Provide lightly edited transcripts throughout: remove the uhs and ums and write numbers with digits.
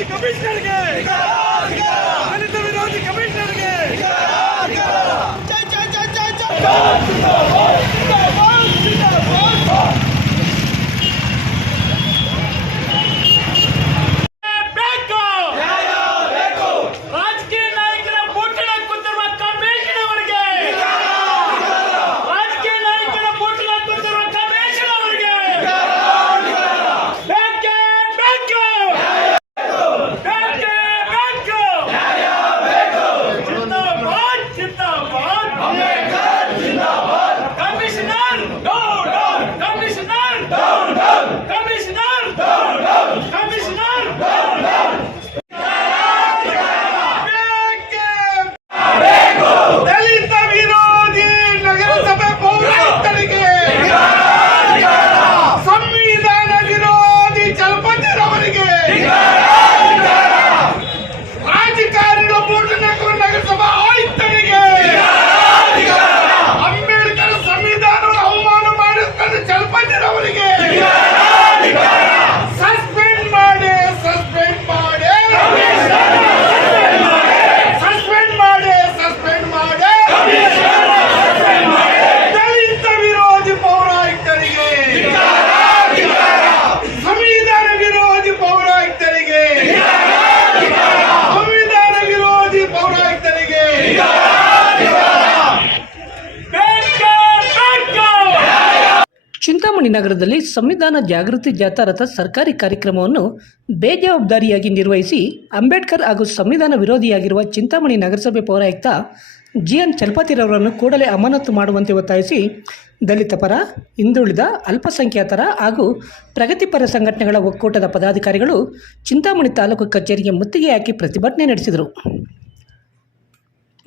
ವಿರೋಧಿ ಕಮಿಷನರ್ಗೆ, ದಲಿತ ವಿರೋಧಿ ಕಮಿಷನರ್ಗೆ ಜೈ ಜೈ ಜೈ ಜೈ ಜೈ ಜಿಂದಾಬಾದ್ ಜಿಂದಾಬಾದ್ ಜಿಂದಾಬಾದ್. ಚಿಂತಾಮಣಿ ನಗರದಲ್ಲಿ ಸಂವಿಧಾನ ಜಾಗೃತಿ ಜಾಥಾ ರಥ ಸರ್ಕಾರಿ ಕಾರ್ಯಕ್ರಮವನ್ನು ಬೇಜವಾಬ್ದಾರಿಯಾಗಿ ನಿರ್ವಹಿಸಿ ಅಂಬೇಡ್ಕರ್ ಹಾಗೂ ಸಂವಿಧಾನ ವಿರೋಧಿಯಾಗಿರುವ ಚಿಂತಾಮಣಿ ನಗರಸಭೆ ಪೌರಾಯುಕ್ತ GN ಚಲಪತಿರವರನ್ನು ಕೂಡಲೇ ಅಮಾನತು ಮಾಡುವಂತೆ ಒತ್ತಾಯಿಸಿ ದಲಿತ ಪರ, ಹಿಂದುಳಿದ, ಅಲ್ಪಸಂಖ್ಯಾತರ ಹಾಗೂ ಪ್ರಗತಿಪರ ಸಂಘಟನೆಗಳ ಒಕ್ಕೂಟದ ಪದಾಧಿಕಾರಿಗಳು ಚಿಂತಾಮಣಿ ತಾಲೂಕು ಕಚೇರಿಗೆ ಮುತ್ತಿಗೆ ಹಾಕಿ ಪ್ರತಿಭಟನೆ ನಡೆಸಿದರು.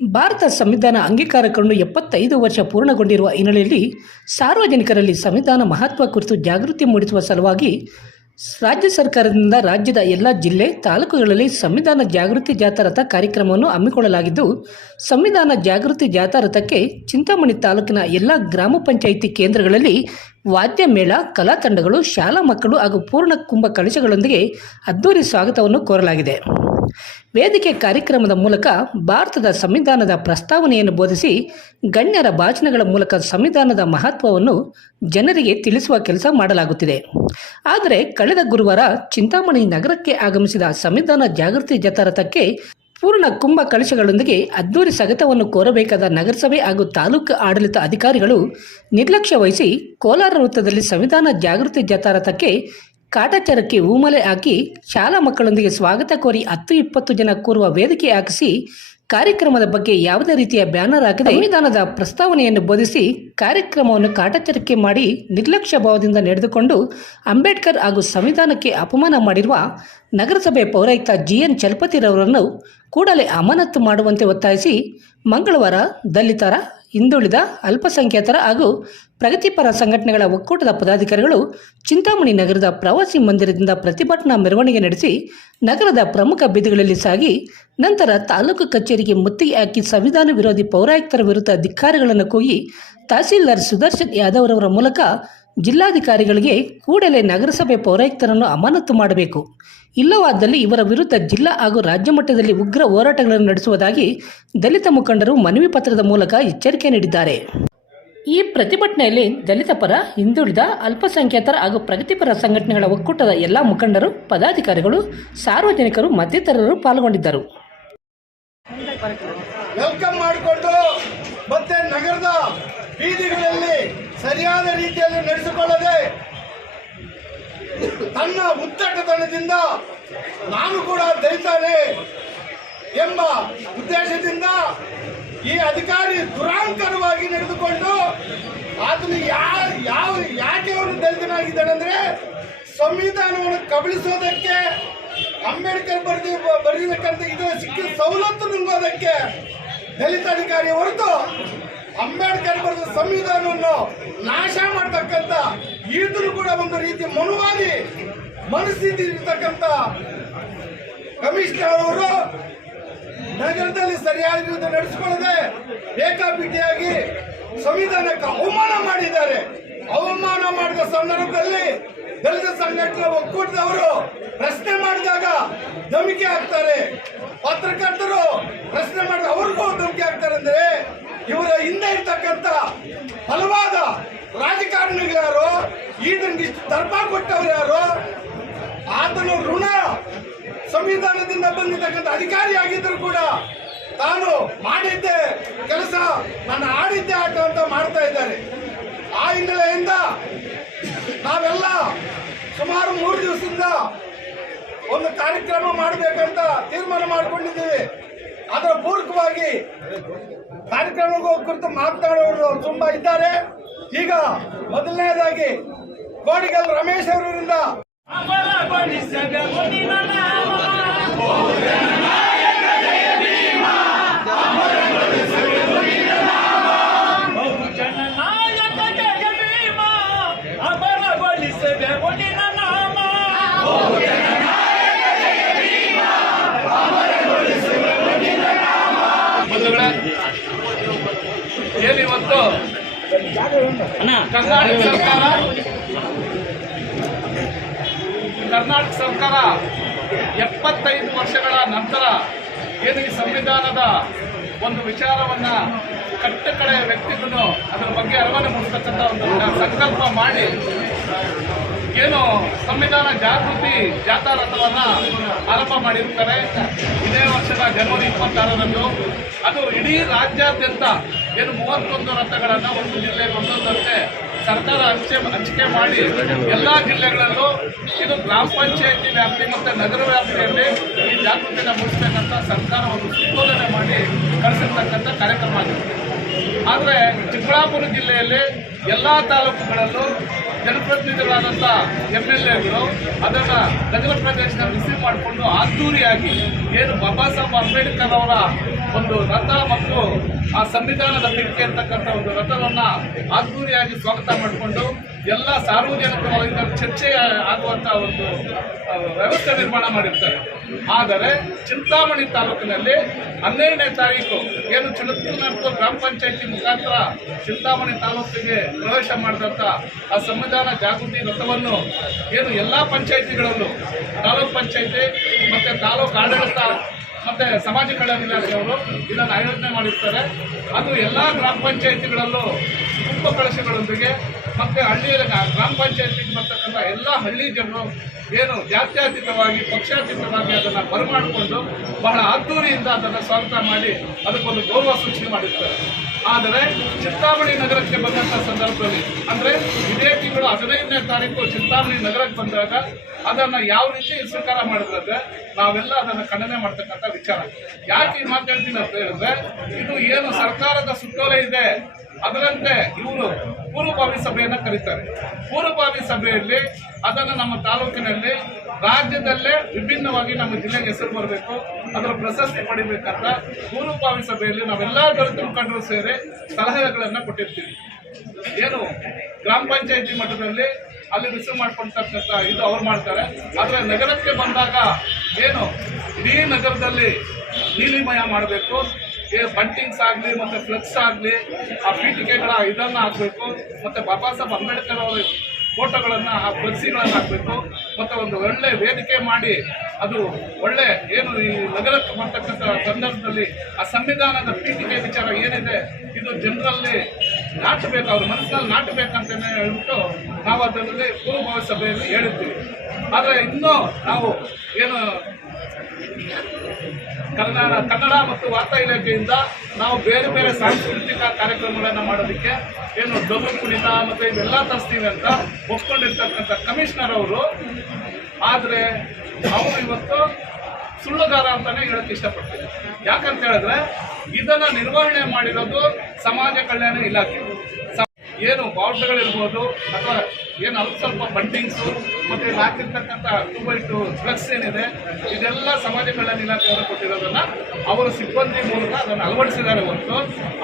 ಭಾರತ ಸಂವಿಧಾನ ಅಂಗೀಕಾರಗೊಂಡು 75 ವರ್ಷ ಪೂರ್ಣಗೊಂಡಿರುವ ಹಿನ್ನೆಲೆಯಲ್ಲಿ ಸಾರ್ವಜನಿಕರಲ್ಲಿ ಸಂವಿಧಾನ ಮಹತ್ವ ಕುರಿತು ಜಾಗೃತಿ ಮೂಡಿಸುವ ಸಲುವಾಗಿ ರಾಜ್ಯ ಸರ್ಕಾರದಿಂದ ರಾಜ್ಯದ ಎಲ್ಲ ಜಿಲ್ಲೆ, ತಾಲೂಕುಗಳಲ್ಲಿ ಸಂವಿಧಾನ ಜಾಗೃತಿ ಜಾಥಾ ರಥ ಕಾರ್ಯಕ್ರಮವನ್ನು ಹಮ್ಮಿಕೊಳ್ಳಲಾಗಿದ್ದು, ಸಂವಿಧಾನ ಜಾಗೃತಿ ಜಾಥಾ ರಥಕ್ಕೆ ಚಿಂತಾಮಣಿ ತಾಲೂಕಿನ ಎಲ್ಲ ಗ್ರಾಮ ಪಂಚಾಯಿತಿ ಕೇಂದ್ರಗಳಲ್ಲಿ ವಾದ್ಯ ಮೇಳ, ಕಲಾ ತಂಡಗಳು, ಶಾಲಾ ಮಕ್ಕಳು ಹಾಗೂ ಪೂರ್ಣ ಕುಂಭ ಕಳಶಗಳೊಂದಿಗೆ ಅದ್ದೂರಿ ಸ್ವಾಗತವನ್ನು ಕೋರಲಾಗಿದೆ. ವೇದಿಕೆ ಕಾರ್ಯಕ್ರಮದ ಮೂಲಕ ಭಾರತದ ಸಂವಿಧಾನದ ಪ್ರಸ್ತಾವನೆಯನ್ನು ಬೋಧಿಸಿ ಗಣ್ಯರ ಭಾಷಣಗಳ ಮೂಲಕ ಸಂವಿಧಾನದ ಮಹತ್ವವನ್ನು ಜನರಿಗೆ ತಿಳಿಸುವ ಕೆಲಸ ಮಾಡಲಾಗುತ್ತಿದೆ. ಆದರೆ ಕಳೆದ ಗುರುವಾರ ಚಿಂತಾಮಣಿ ನಗರಕ್ಕೆ ಆಗಮಿಸಿದ ಸಂವಿಧಾನ ಜಾಗೃತಿ ಜಾಥಾ ರಥಕ್ಕೆ ಪೂರ್ಣ ಕುಂಭ ಕಳಶಗಳೊಂದಿಗೆ ಅದ್ದೂರಿ ಸ್ವಾಗತವನ್ನು ಕೋರಬೇಕಾದ ನಗರಸಭೆ ಹಾಗೂ ತಾಲೂಕು ಆಡಳಿತ ಅಧಿಕಾರಿಗಳು ನಿರ್ಲಕ್ಷ್ಯ ವಹಿಸಿ ಕೋಲಾರ ವೃತ್ತದಲ್ಲಿ ಸಂವಿಧಾನ ಜಾಗೃತಿ ಜಾಥಾ ರಥಕ್ಕೆ ಕಾಟಾಚಾರಕ್ಕೆ ಹೂಮಲೆ ಹಾಕಿ ಶಾಲಾ ಮಕ್ಕಳೊಂದಿಗೆ ಸ್ವಾಗತ ಕೋರಿ 10-20 ಜನ ಕೂರುವ ವೇದಿಕೆ ಹಾಕಿಸಿ ಕಾರ್ಯಕ್ರಮದ ಬಗ್ಗೆ ಯಾವುದೇ ರೀತಿಯ ಬ್ಯಾನರ್ ಹಾಕದೆ ಸಂವಿಧಾನದ ಪ್ರಸ್ತಾವನೆಯನ್ನು ಬೋಧಿಸಿ ಕಾರ್ಯಕ್ರಮವನ್ನು ಕಾಟಾಚಾರಕ್ಕೆ ಮಾಡಿ ನಿರ್ಲಕ್ಷ್ಯ ಭಾವದಿಂದ ನಡೆದುಕೊಂಡು ಅಂಬೇಡ್ಕರ್ ಹಾಗೂ ಸಂವಿಧಾನಕ್ಕೆ ಅಪಮಾನ ಮಾಡಿರುವ ನಗರಸಭೆ ಪೌರಾಯುಕ್ತ GN ಚಲಪತಿರವರನ್ನು ಕೂಡಲೇ ಅಮಾನತು ಮಾಡುವಂತೆ ಒತ್ತಾಯಿಸಿ ಮಂಗಳವಾರ ದಲಿತರ, ಹಿಂದುಳಿದ, ಅಲ್ಪಸಂಖ್ಯಾತರ ಹಾಗೂ ಪ್ರಗತಿಪರ ಸಂಘಟನೆಗಳ ಒಕ್ಕೂಟದ ಪದಾಧಿಕಾರಿಗಳು ಚಿಂತಾಮಣಿ ನಗರದ ಪ್ರವಾಸಿ ಮಂದಿರದಿಂದ ಪ್ರತಿಭಟನಾ ಮೆರವಣಿಗೆ ನಡೆಸಿ ನಗರದ ಪ್ರಮುಖ ಬೀದಿಗಳಲ್ಲಿ ಸಾಗಿ ನಂತರ ತಾಲೂಕು ಕಚೇರಿಗೆ ಮುತ್ತಿಗೆ ಹಾಕಿ ಸಂವಿಧಾನ ವಿರೋಧಿ ಪೌರಾಯುಕ್ತರ ವಿರುದ್ಧ ಧಿಕ್ಕಾರಗಳನ್ನು ಕೂಗಿ ತಹಸೀಲ್ದಾರ್ ಸುದರ್ಶನ್ ಯಾದವ್ ರವರ ಮೂಲಕ ಜಿಲ್ಲಾಧಿಕಾರಿಗಳಿಗೆ ಕೂಡಲೇ ನಗರಸಭೆ ಪೌರಾಯುಕ್ತರನ್ನು ಅಮಾನತು ಮಾಡಬೇಕು, ಇಲ್ಲವಾದಲ್ಲಿ ಇವರ ವಿರುದ್ಧ ಜಿಲ್ಲಾ ಹಾಗೂ ರಾಜ್ಯ ಮಟ್ಟದಲ್ಲಿ ಉಗ್ರ ಹೋರಾಟಗಳನ್ನು ನಡೆಸುವುದಾಗಿ ದಲಿತ ಮುಖಂಡರು ಮನವಿ ಪತ್ರದ ಮೂಲಕ ಎಚ್ಚರಿಕೆ ನೀಡಿದ್ದಾರೆ. ಈ ಪ್ರತಿಭಟನೆಯಲ್ಲಿ ದಲಿತ ಪರ, ಹಿಂದುಳಿದ, ಅಲ್ಪಸಂಖ್ಯಾತರ ಹಾಗೂ ಪ್ರಗತಿಪರ ಸಂಘಟನೆಗಳ ಒಕ್ಕೂಟದ ಎಲ್ಲ ಮುಖಂಡರು, ಪದಾಧಿಕಾರಿಗಳು, ಸಾರ್ವಜನಿಕರು ಮತ್ತಿತರರು ಪಾಲ್ಗೊಂಡಿದ್ದರು. ವೆಲ್ಕಮ್ ಮಾಡಿಕೊಂಡು ಮತ್ತೆ ನಗರದ ಬೀದಿಗಳಲ್ಲಿ ಸರಿಯಾದ ರೀತಿಯಲ್ಲಿ ನಡೆಸಿಕೊಳ್ಳದೆ ತನ್ನ ಉದ್ದಟತನದಿಂದ ನಾನು ಕೂಡ ದಲಿತನೇ ಎಂಬ ಉದ್ದೇಶದಿಂದ ಈ ಅಧಿಕಾರಿ ದುರಾಂಕರವಾಗಿ ನಡೆದುಕೊಂಡು ಆತನು ಯಾಕೆ ಅವನು ದಲಿತನಾಗಿದ್ದಾನೆಂದ್ರೆ ಸಂವಿಧಾನವನ್ನು ಕಬಳಿಸೋದಕ್ಕೆ, ಅಂಬೇಡ್ಕರ್ ಬರೆದಿರತಕ್ಕಂಥ ಇದರ ಸಿಕ್ಕಿದ ಸವಲತ್ತು ನುಂಗೋದಕ್ಕೆ ದಲಿತ ಅಧಿಕಾರಿ ಹೊರತು ಅಂಬೇಡ್ಕರ್ ಬರೆದ ಸಂವಿಧಾನವನ್ನು ನಾಶ ಮಾಡತಕ್ಕಂಥ ಈತನು ಕೂಡ ಒಂದು ರೀತಿ ಮನುವಾದಿ ಮನಸ್ಥಿತಿ ಇರ್ತಕ್ಕಂಥ ಕಮಿಷನರ್ ಅವರು ನಗರದಲ್ಲಿ ಸರಿಯಾದ ರೀತಿ ನಡೆಸಿಕೊಳ್ಳದೆ ಬೇಕಾಬಿಟ್ಟಿಯಾಗಿ ಸಂವಿಧಾನಕ್ಕೆ ಅವಮಾನ ಮಾಡಿದ್ದಾರೆ. ಅವಮಾನ ಮಾಡಿದ ಸಂದರ್ಭದಲ್ಲಿ ದಲಿತ ಸಂಘಟನೆ ಒಕ್ಕೂಟದವರು ಪ್ರಶ್ನೆ ಮಾಡಿದಾಗ ಧಮಕಿ ಹಾಕ್ತಾರೆ, ಪತ್ರಕರ್ತರು ಪ್ರಶ್ನೆ ಮಾಡಿದ್ರೆ ಅವ್ರಿಗೂ ಧಮಕಿ ಹಾಕ್ತಾರೆ. ಅಂದ್ರೆ ಇವರ ಹಿಂದೆ ಇರ್ತಕ್ಕಂಥ ಹಲವಾದ ರಾಜಕಾರಣಿಗಳು ಯಾರು, ಈತನಿಗಿಷ್ಟು ದರ್ಬಾರ್ ಕೊಟ್ಟವ್ರು ಯಾರು, ಆತನು ಋಣ ಸಂವಿಧಾನದಿಂದ ಬಂದಿರ್ತಕ್ಕಂಥ ಅಧಿಕಾರಿ ಆಗಿದ್ರು ಕೂಡ ತಾನು ಮಾಡಿದ್ದೆ ಕೆಲಸ, ನಾನು ಆಡಿದ್ದೆ ಆಟ ಅಂತ ಮಾಡ್ತಾ ಇದ್ದಾರೆ. ಆ ಹಿನ್ನೆಲೆಯಿಂದ ನಾವೆಲ್ಲ ಸುಮಾರು 3 ದಿವಸದಿಂದ ಒಂದು ಕಾರ್ಯಕ್ರಮ ಮಾಡಬೇಕಂತ ತೀರ್ಮಾನ ಮಾಡಿಕೊಂಡಿದ್ದೀವಿ. ಅದರ ಪೂರಕವಾಗಿ ಕಾರ್ಯಕ್ರಮ ಕುರಿತು ಮಾತನಾಡುವವರು ತುಂಬಾ ಇದ್ದಾರೆ. ಈಗ ಮೊದಲನೇದಾಗಿ ಕೋಡಿಗಲ್ ರಮೇಶ್ ಅವರಿಂದ ಏನಿವತ್ತು ಕರ್ನಾಟಕ ಸರ್ಕಾರ 75 ವರ್ಷಗಳ ನಂತರ ಏನು ಈ ಸಂವಿಧಾನದ ಒಂದು ವಿಚಾರವನ್ನ ಕಟ್ಟಕಡೆಯ ವ್ಯಕ್ತಿಗಳು ಅದರ ಬಗ್ಗೆ ಅರಿವನ್ನು ಮೂಡಿಸ್ತಕ್ಕಂಥ ಒಂದು ಸಂಕಲ್ಪ ಮಾಡಿ ಏನು ಸಂವಿಧಾನ ಜಾಗೃತಿ ಜಾಥಾ ರಥವನ್ನ ಆರಂಭ ಮಾಡಿರ್ತಾರೆ. ಇದೇ ವರ್ಷದ ಜನವರಿ 26ರಂದು ಅದು ಇಡೀ ರಾಜ್ಯಾದ್ಯಂತ ಏನು 31 ರಥಗಳನ್ನು ಒಂದು ಜಿಲ್ಲೆಗೆ ಒಂದೊಂದಂತೆ ಸರ್ಕಾರ ಹಂಚಿಕೆ ಮಾಡಿ ಎಲ್ಲ ಜಿಲ್ಲೆಗಳಲ್ಲೂ ಇದು ಗ್ರಾಮ ಪಂಚಾಯತಿ ವ್ಯಾಪ್ತಿ ಮತ್ತು ನಗರ ವ್ಯಾಪ್ತಿಯಲ್ಲಿ ಈ ಜಾಗೃತಿನ ಮೂಡಿಸಬೇಕಂತ ಸರ್ಕಾರ ಒಂದು ಸುತ್ತೋಲನೆ ಮಾಡಿ ಕಳಿಸಿರ್ತಕ್ಕಂಥ ಕಾರ್ಯಕ್ರಮ ಆಗಿರುತ್ತೆ. ಆದರೆ ಚಿಕ್ಕಬಳ್ಳಾಪುರ ಜಿಲ್ಲೆಯಲ್ಲಿ ಎಲ್ಲ ತಾಲೂಕುಗಳಲ್ಲೂ ಜನಪ್ರತಿನಿಧಿಗಳಾದಂಥ MLAಗಳು ಅದನ್ನು ನಗರ ಪ್ರದೇಶದಲ್ಲಿ ರಿಸೀವ್ ಮಾಡಿಕೊಂಡು ಅದ್ದೂರಿಯಾಗಿ ಏನು ಬಾಬಾ ಸಾಹೇಬ್ ಅಂಬೇಡ್ಕರ್ ಅವರ ಒಂದು ರಥ ಮತ್ತು ಆ ಸಂವಿಧಾನದ ಪೀಠಿಕೆ ಇರ್ತಕ್ಕಂಥ ಒಂದು ರಥವನ್ನು ಅದ್ದೂರಿಯಾಗಿ ಸ್ವಾಗತ ಮಾಡಿಕೊಂಡು ಎಲ್ಲ ಸಾರ್ವಜನಿಕರಿಂದ ಚರ್ಚೆ ಆಗುವಂಥ ಒಂದು ವ್ಯವಸ್ಥೆ ನಿರ್ಮಾಣ ಮಾಡಿರ್ತಾರೆ. ಆದರೆ ಚಿಂತಾಮಣಿ ತಾಲೂಕಿನಲ್ಲಿ 12ನೇ ತಾರೀಕು ಏನು ಚುನತ್ತೂರು ಗ್ರಾಮ ಪಂಚಾಯತಿ ಮುಖಾಂತರ ಚಿಂತಾಮಣಿ ತಾಲೂಕಿಗೆ ಪ್ರವೇಶ ಮಾಡಿದಂಥ ಆ ಸಂವಿಧಾನ ಜಾಗೃತಿ ರಥವನ್ನು ಏನು ಎಲ್ಲ ಪಂಚಾಯತಿಗಳಲ್ಲೂ ತಾಲೂಕು ಪಂಚಾಯತಿ ಮತ್ತು ತಾಲೂಕು ಆಡಳಿತ ಮತ್ತು ಸಮಾಜ ಕಲ್ಯಾಣ ಇಲಾಖೆಯವರು ಇದನ್ನು ಆಯೋಜನೆ ಮಾಡಿರ್ತಾರೆ. ಅದು ಎಲ್ಲ ಗ್ರಾಮ ಪಂಚಾಯತಿಗಳಲ್ಲೂ ಗುಂಪು ಕಳಶಗಳೊಂದಿಗೆ ಮತ್ತು ಹಳ್ಳಿಯಲ್ಲಿ ಗ್ರಾಮ ಪಂಚಾಯತಿಗೆ ಬರ್ತಕ್ಕಂಥ ಎಲ್ಲ ಹಳ್ಳಿ ಜನರು ಏನು ಜಾತ್ಯತೀತವಾಗಿ ಪಕ್ಷಾತೀತವಾಗಿ ಅದನ್ನು ಬರಮಾಡಿಕೊಂಡು ಬಹಳ ಅದ್ದೂರಿಯಿಂದ ಅದನ್ನು ಸ್ವಾಗತ ಮಾಡಿ ಅದಕ್ಕೊಂದು ಗೌರವ ಸೂಚನೆ ಮಾಡಿರ್ತಾರೆ. ಆದರೆ ಚಿಂತಾಮಣಿ ನಗರಕ್ಕೆ ಬಂದಂಥ ಸಂದರ್ಭದಲ್ಲಿ ಅಂದರೆ ಇದೇ ತಿಂಗಳು 15ನೇ ತಾರೀಕು ಚಿಂತಾಮಣಿ ನಗರಕ್ಕೆ ಬಂದಾಗ ಅದನ್ನು ಯಾವ ರೀತಿ ಸ್ವೀಕಾರ ಮಾಡಿದ್ರೆ ನಾವೆಲ್ಲ ಅದನ್ನು ಖಂಡನೆ ಮಾಡ್ತಕ್ಕಂಥ ವಿಚಾರ. ಯಾಕೆ ಈ ಮಾತು ಹೇಳ್ತೀನಿ ಅಂತ ಹೇಳಿದ್ರೆ, ಇದು ಏನು ಸರ್ಕಾರದ ಸುತ್ತೋಲೆ ಇದೆ ಅದರಂತೆ ಇವರು ಪೂರ್ವಭಾವಿ ಸಭೆಯನ್ನು ಕರೀತಾರೆ. ಪೂರ್ವಭಾವಿ ಸಭೆಯಲ್ಲಿ ಅದನ್ನು ನಮ್ಮ ತಾಲೂಕಿನಲ್ಲಿ ರಾಜ್ಯದಲ್ಲೇ ವಿಭಿನ್ನವಾಗಿ ನಮ್ಮ ಜಿಲ್ಲೆಗೆ ಹೆಸರು ಬರಬೇಕು, ಅದರ ಪ್ರಶಸ್ತಿ ಪಡಿಬೇಕಂತ ಪೂರ್ವಭಾವಿ ಸಭೆಯಲ್ಲಿ ನಾವೆಲ್ಲ ದಲಿತ ಮುಖಂಡರು ಸೇರಿ ಸಲಹೆಗಳನ್ನು ಕೊಟ್ಟಿರ್ತೀವಿ. ಏನು ಗ್ರಾಮ ಪಂಚಾಯತಿ ಮಟ್ಟದಲ್ಲಿ ಅಲ್ಲಿ ರಿಸೀವ್ ಮಾಡ್ಕೊಳ್ತಕ್ಕಂಥ ಇದು ಅವ್ರು ಮಾಡ್ತಾರೆ. ಆದರೆ ನಗರಕ್ಕೆ ಬಂದಾಗ ಏನು ಇಡೀ ನಗರದಲ್ಲಿ ನೀಲಿಮಯ ಮಾಡಬೇಕು, ಬಂಟಿಂಗ್ಸ್ ಆಗಲಿ ಮತ್ತು ಫ್ಲೆಕ್ಸ್ ಆಗಲಿ ಆ ಪೀಠಿಕೆಗಳ ಇದನ್ನು ಹಾಕಬೇಕು, ಮತ್ತು ಬಾಬಾ ಸಾಹೇಬ್ ಅಂಬೇಡ್ಕರ್ ಅವರ ಫೋಟೋಗಳನ್ನು ಆ ಫ್ಲೆಕ್ಸಿಗಳನ್ನು ಹಾಕಬೇಕು, ಮತ್ತು ಒಂದು ಒಳ್ಳೆ ವೇದಿಕೆ ಮಾಡಿ ಅದು ಒಳ್ಳೆ ಏನು ಈ ನಗರಕ್ಕೆ ಬರ್ತಕ್ಕಂಥ ಸಂದರ್ಭದಲ್ಲಿ ಆ ಸಂವಿಧಾನದ ಪೀಠಿಕೆ ವಿಚಾರ ಏನಿದೆ ಇದು ಜನರಲ್ಲಿ ನಾಟಬೇಕು, ಅವ್ರ ಮನಸ್ಸಿನಲ್ಲಿ ನಾಟಬೇಕಂತಲೇ ಹೇಳ್ಬಿಟ್ಟು ನಾವು ಅದರಲ್ಲಿ ಪೂರ್ವಭಾವಿ ಸಭೆಯಲ್ಲಿ ಹೇಳಿರ್ತೀವಿ. ಆದರೆ ಇನ್ನೂ ನಾವು ಏನು ಕನ್ನಡ ಮತ್ತು ವಾರ್ತಾ ಇಲಾಖೆಯಿಂದ ನಾವು ಬೇರೆ ಬೇರೆ ಸಾಂಸ್ಕೃತಿಕ ಕಾರ್ಯಕ್ರಮಗಳನ್ನು ಮಾಡೋದಕ್ಕೆ ಏನು ಡೊಳ್ಳು ಕುಣಿತ ಮತ್ತು ಇವೆಲ್ಲ ತರಿಸ್ತೀವಿ ಅಂತ ಒಪ್ಕೊಂಡಿರ್ತಕ್ಕಂಥ ಕಮಿಷನರ್ ಅವರು, ಆದರೆ ಅವರು ಇವತ್ತು ಸುಳ್ಳುಗಾರ ಅಂತಾನೆ ಹೇಳಕ್ಕೆ ಇಷ್ಟಪಡ್ತೀನಿ. ಯಾಕಂತ ಹೇಳಿದ್ರೆ ಇದನ್ನು ನಿರ್ವಹಣೆ ಮಾಡಿರೋದು ಸಮಾಜ ಕಲ್ಯಾಣ ಇಲಾಖೆ. ಏನು ಬಾವುಟಗಳಿರ್ಬೋದು ಅಥವಾ ಏನು ಅಲ್ಪ ಸ್ವಲ್ಪ ಬಂಟಿಂಗ್ಸು ಮತ್ತು ಇಲ್ಲಿ ಹಾಕಿರ್ತಕ್ಕಂಥ 2x2 ಫ್ಲೆಕ್ಸ್ ಏನಿದೆ ಇದೆಲ್ಲ ಸಮಾಜ ಕಲ್ಯಾಣ ಇಲಾಖೆಯವರು ಕೊಟ್ಟಿರೋದನ್ನು ಅವರ ಸಿಬ್ಬಂದಿ ಮೂಲಕ ಅದನ್ನು ಅಳವಡಿಸಿದ್ದಾರೆ ಹೊರತು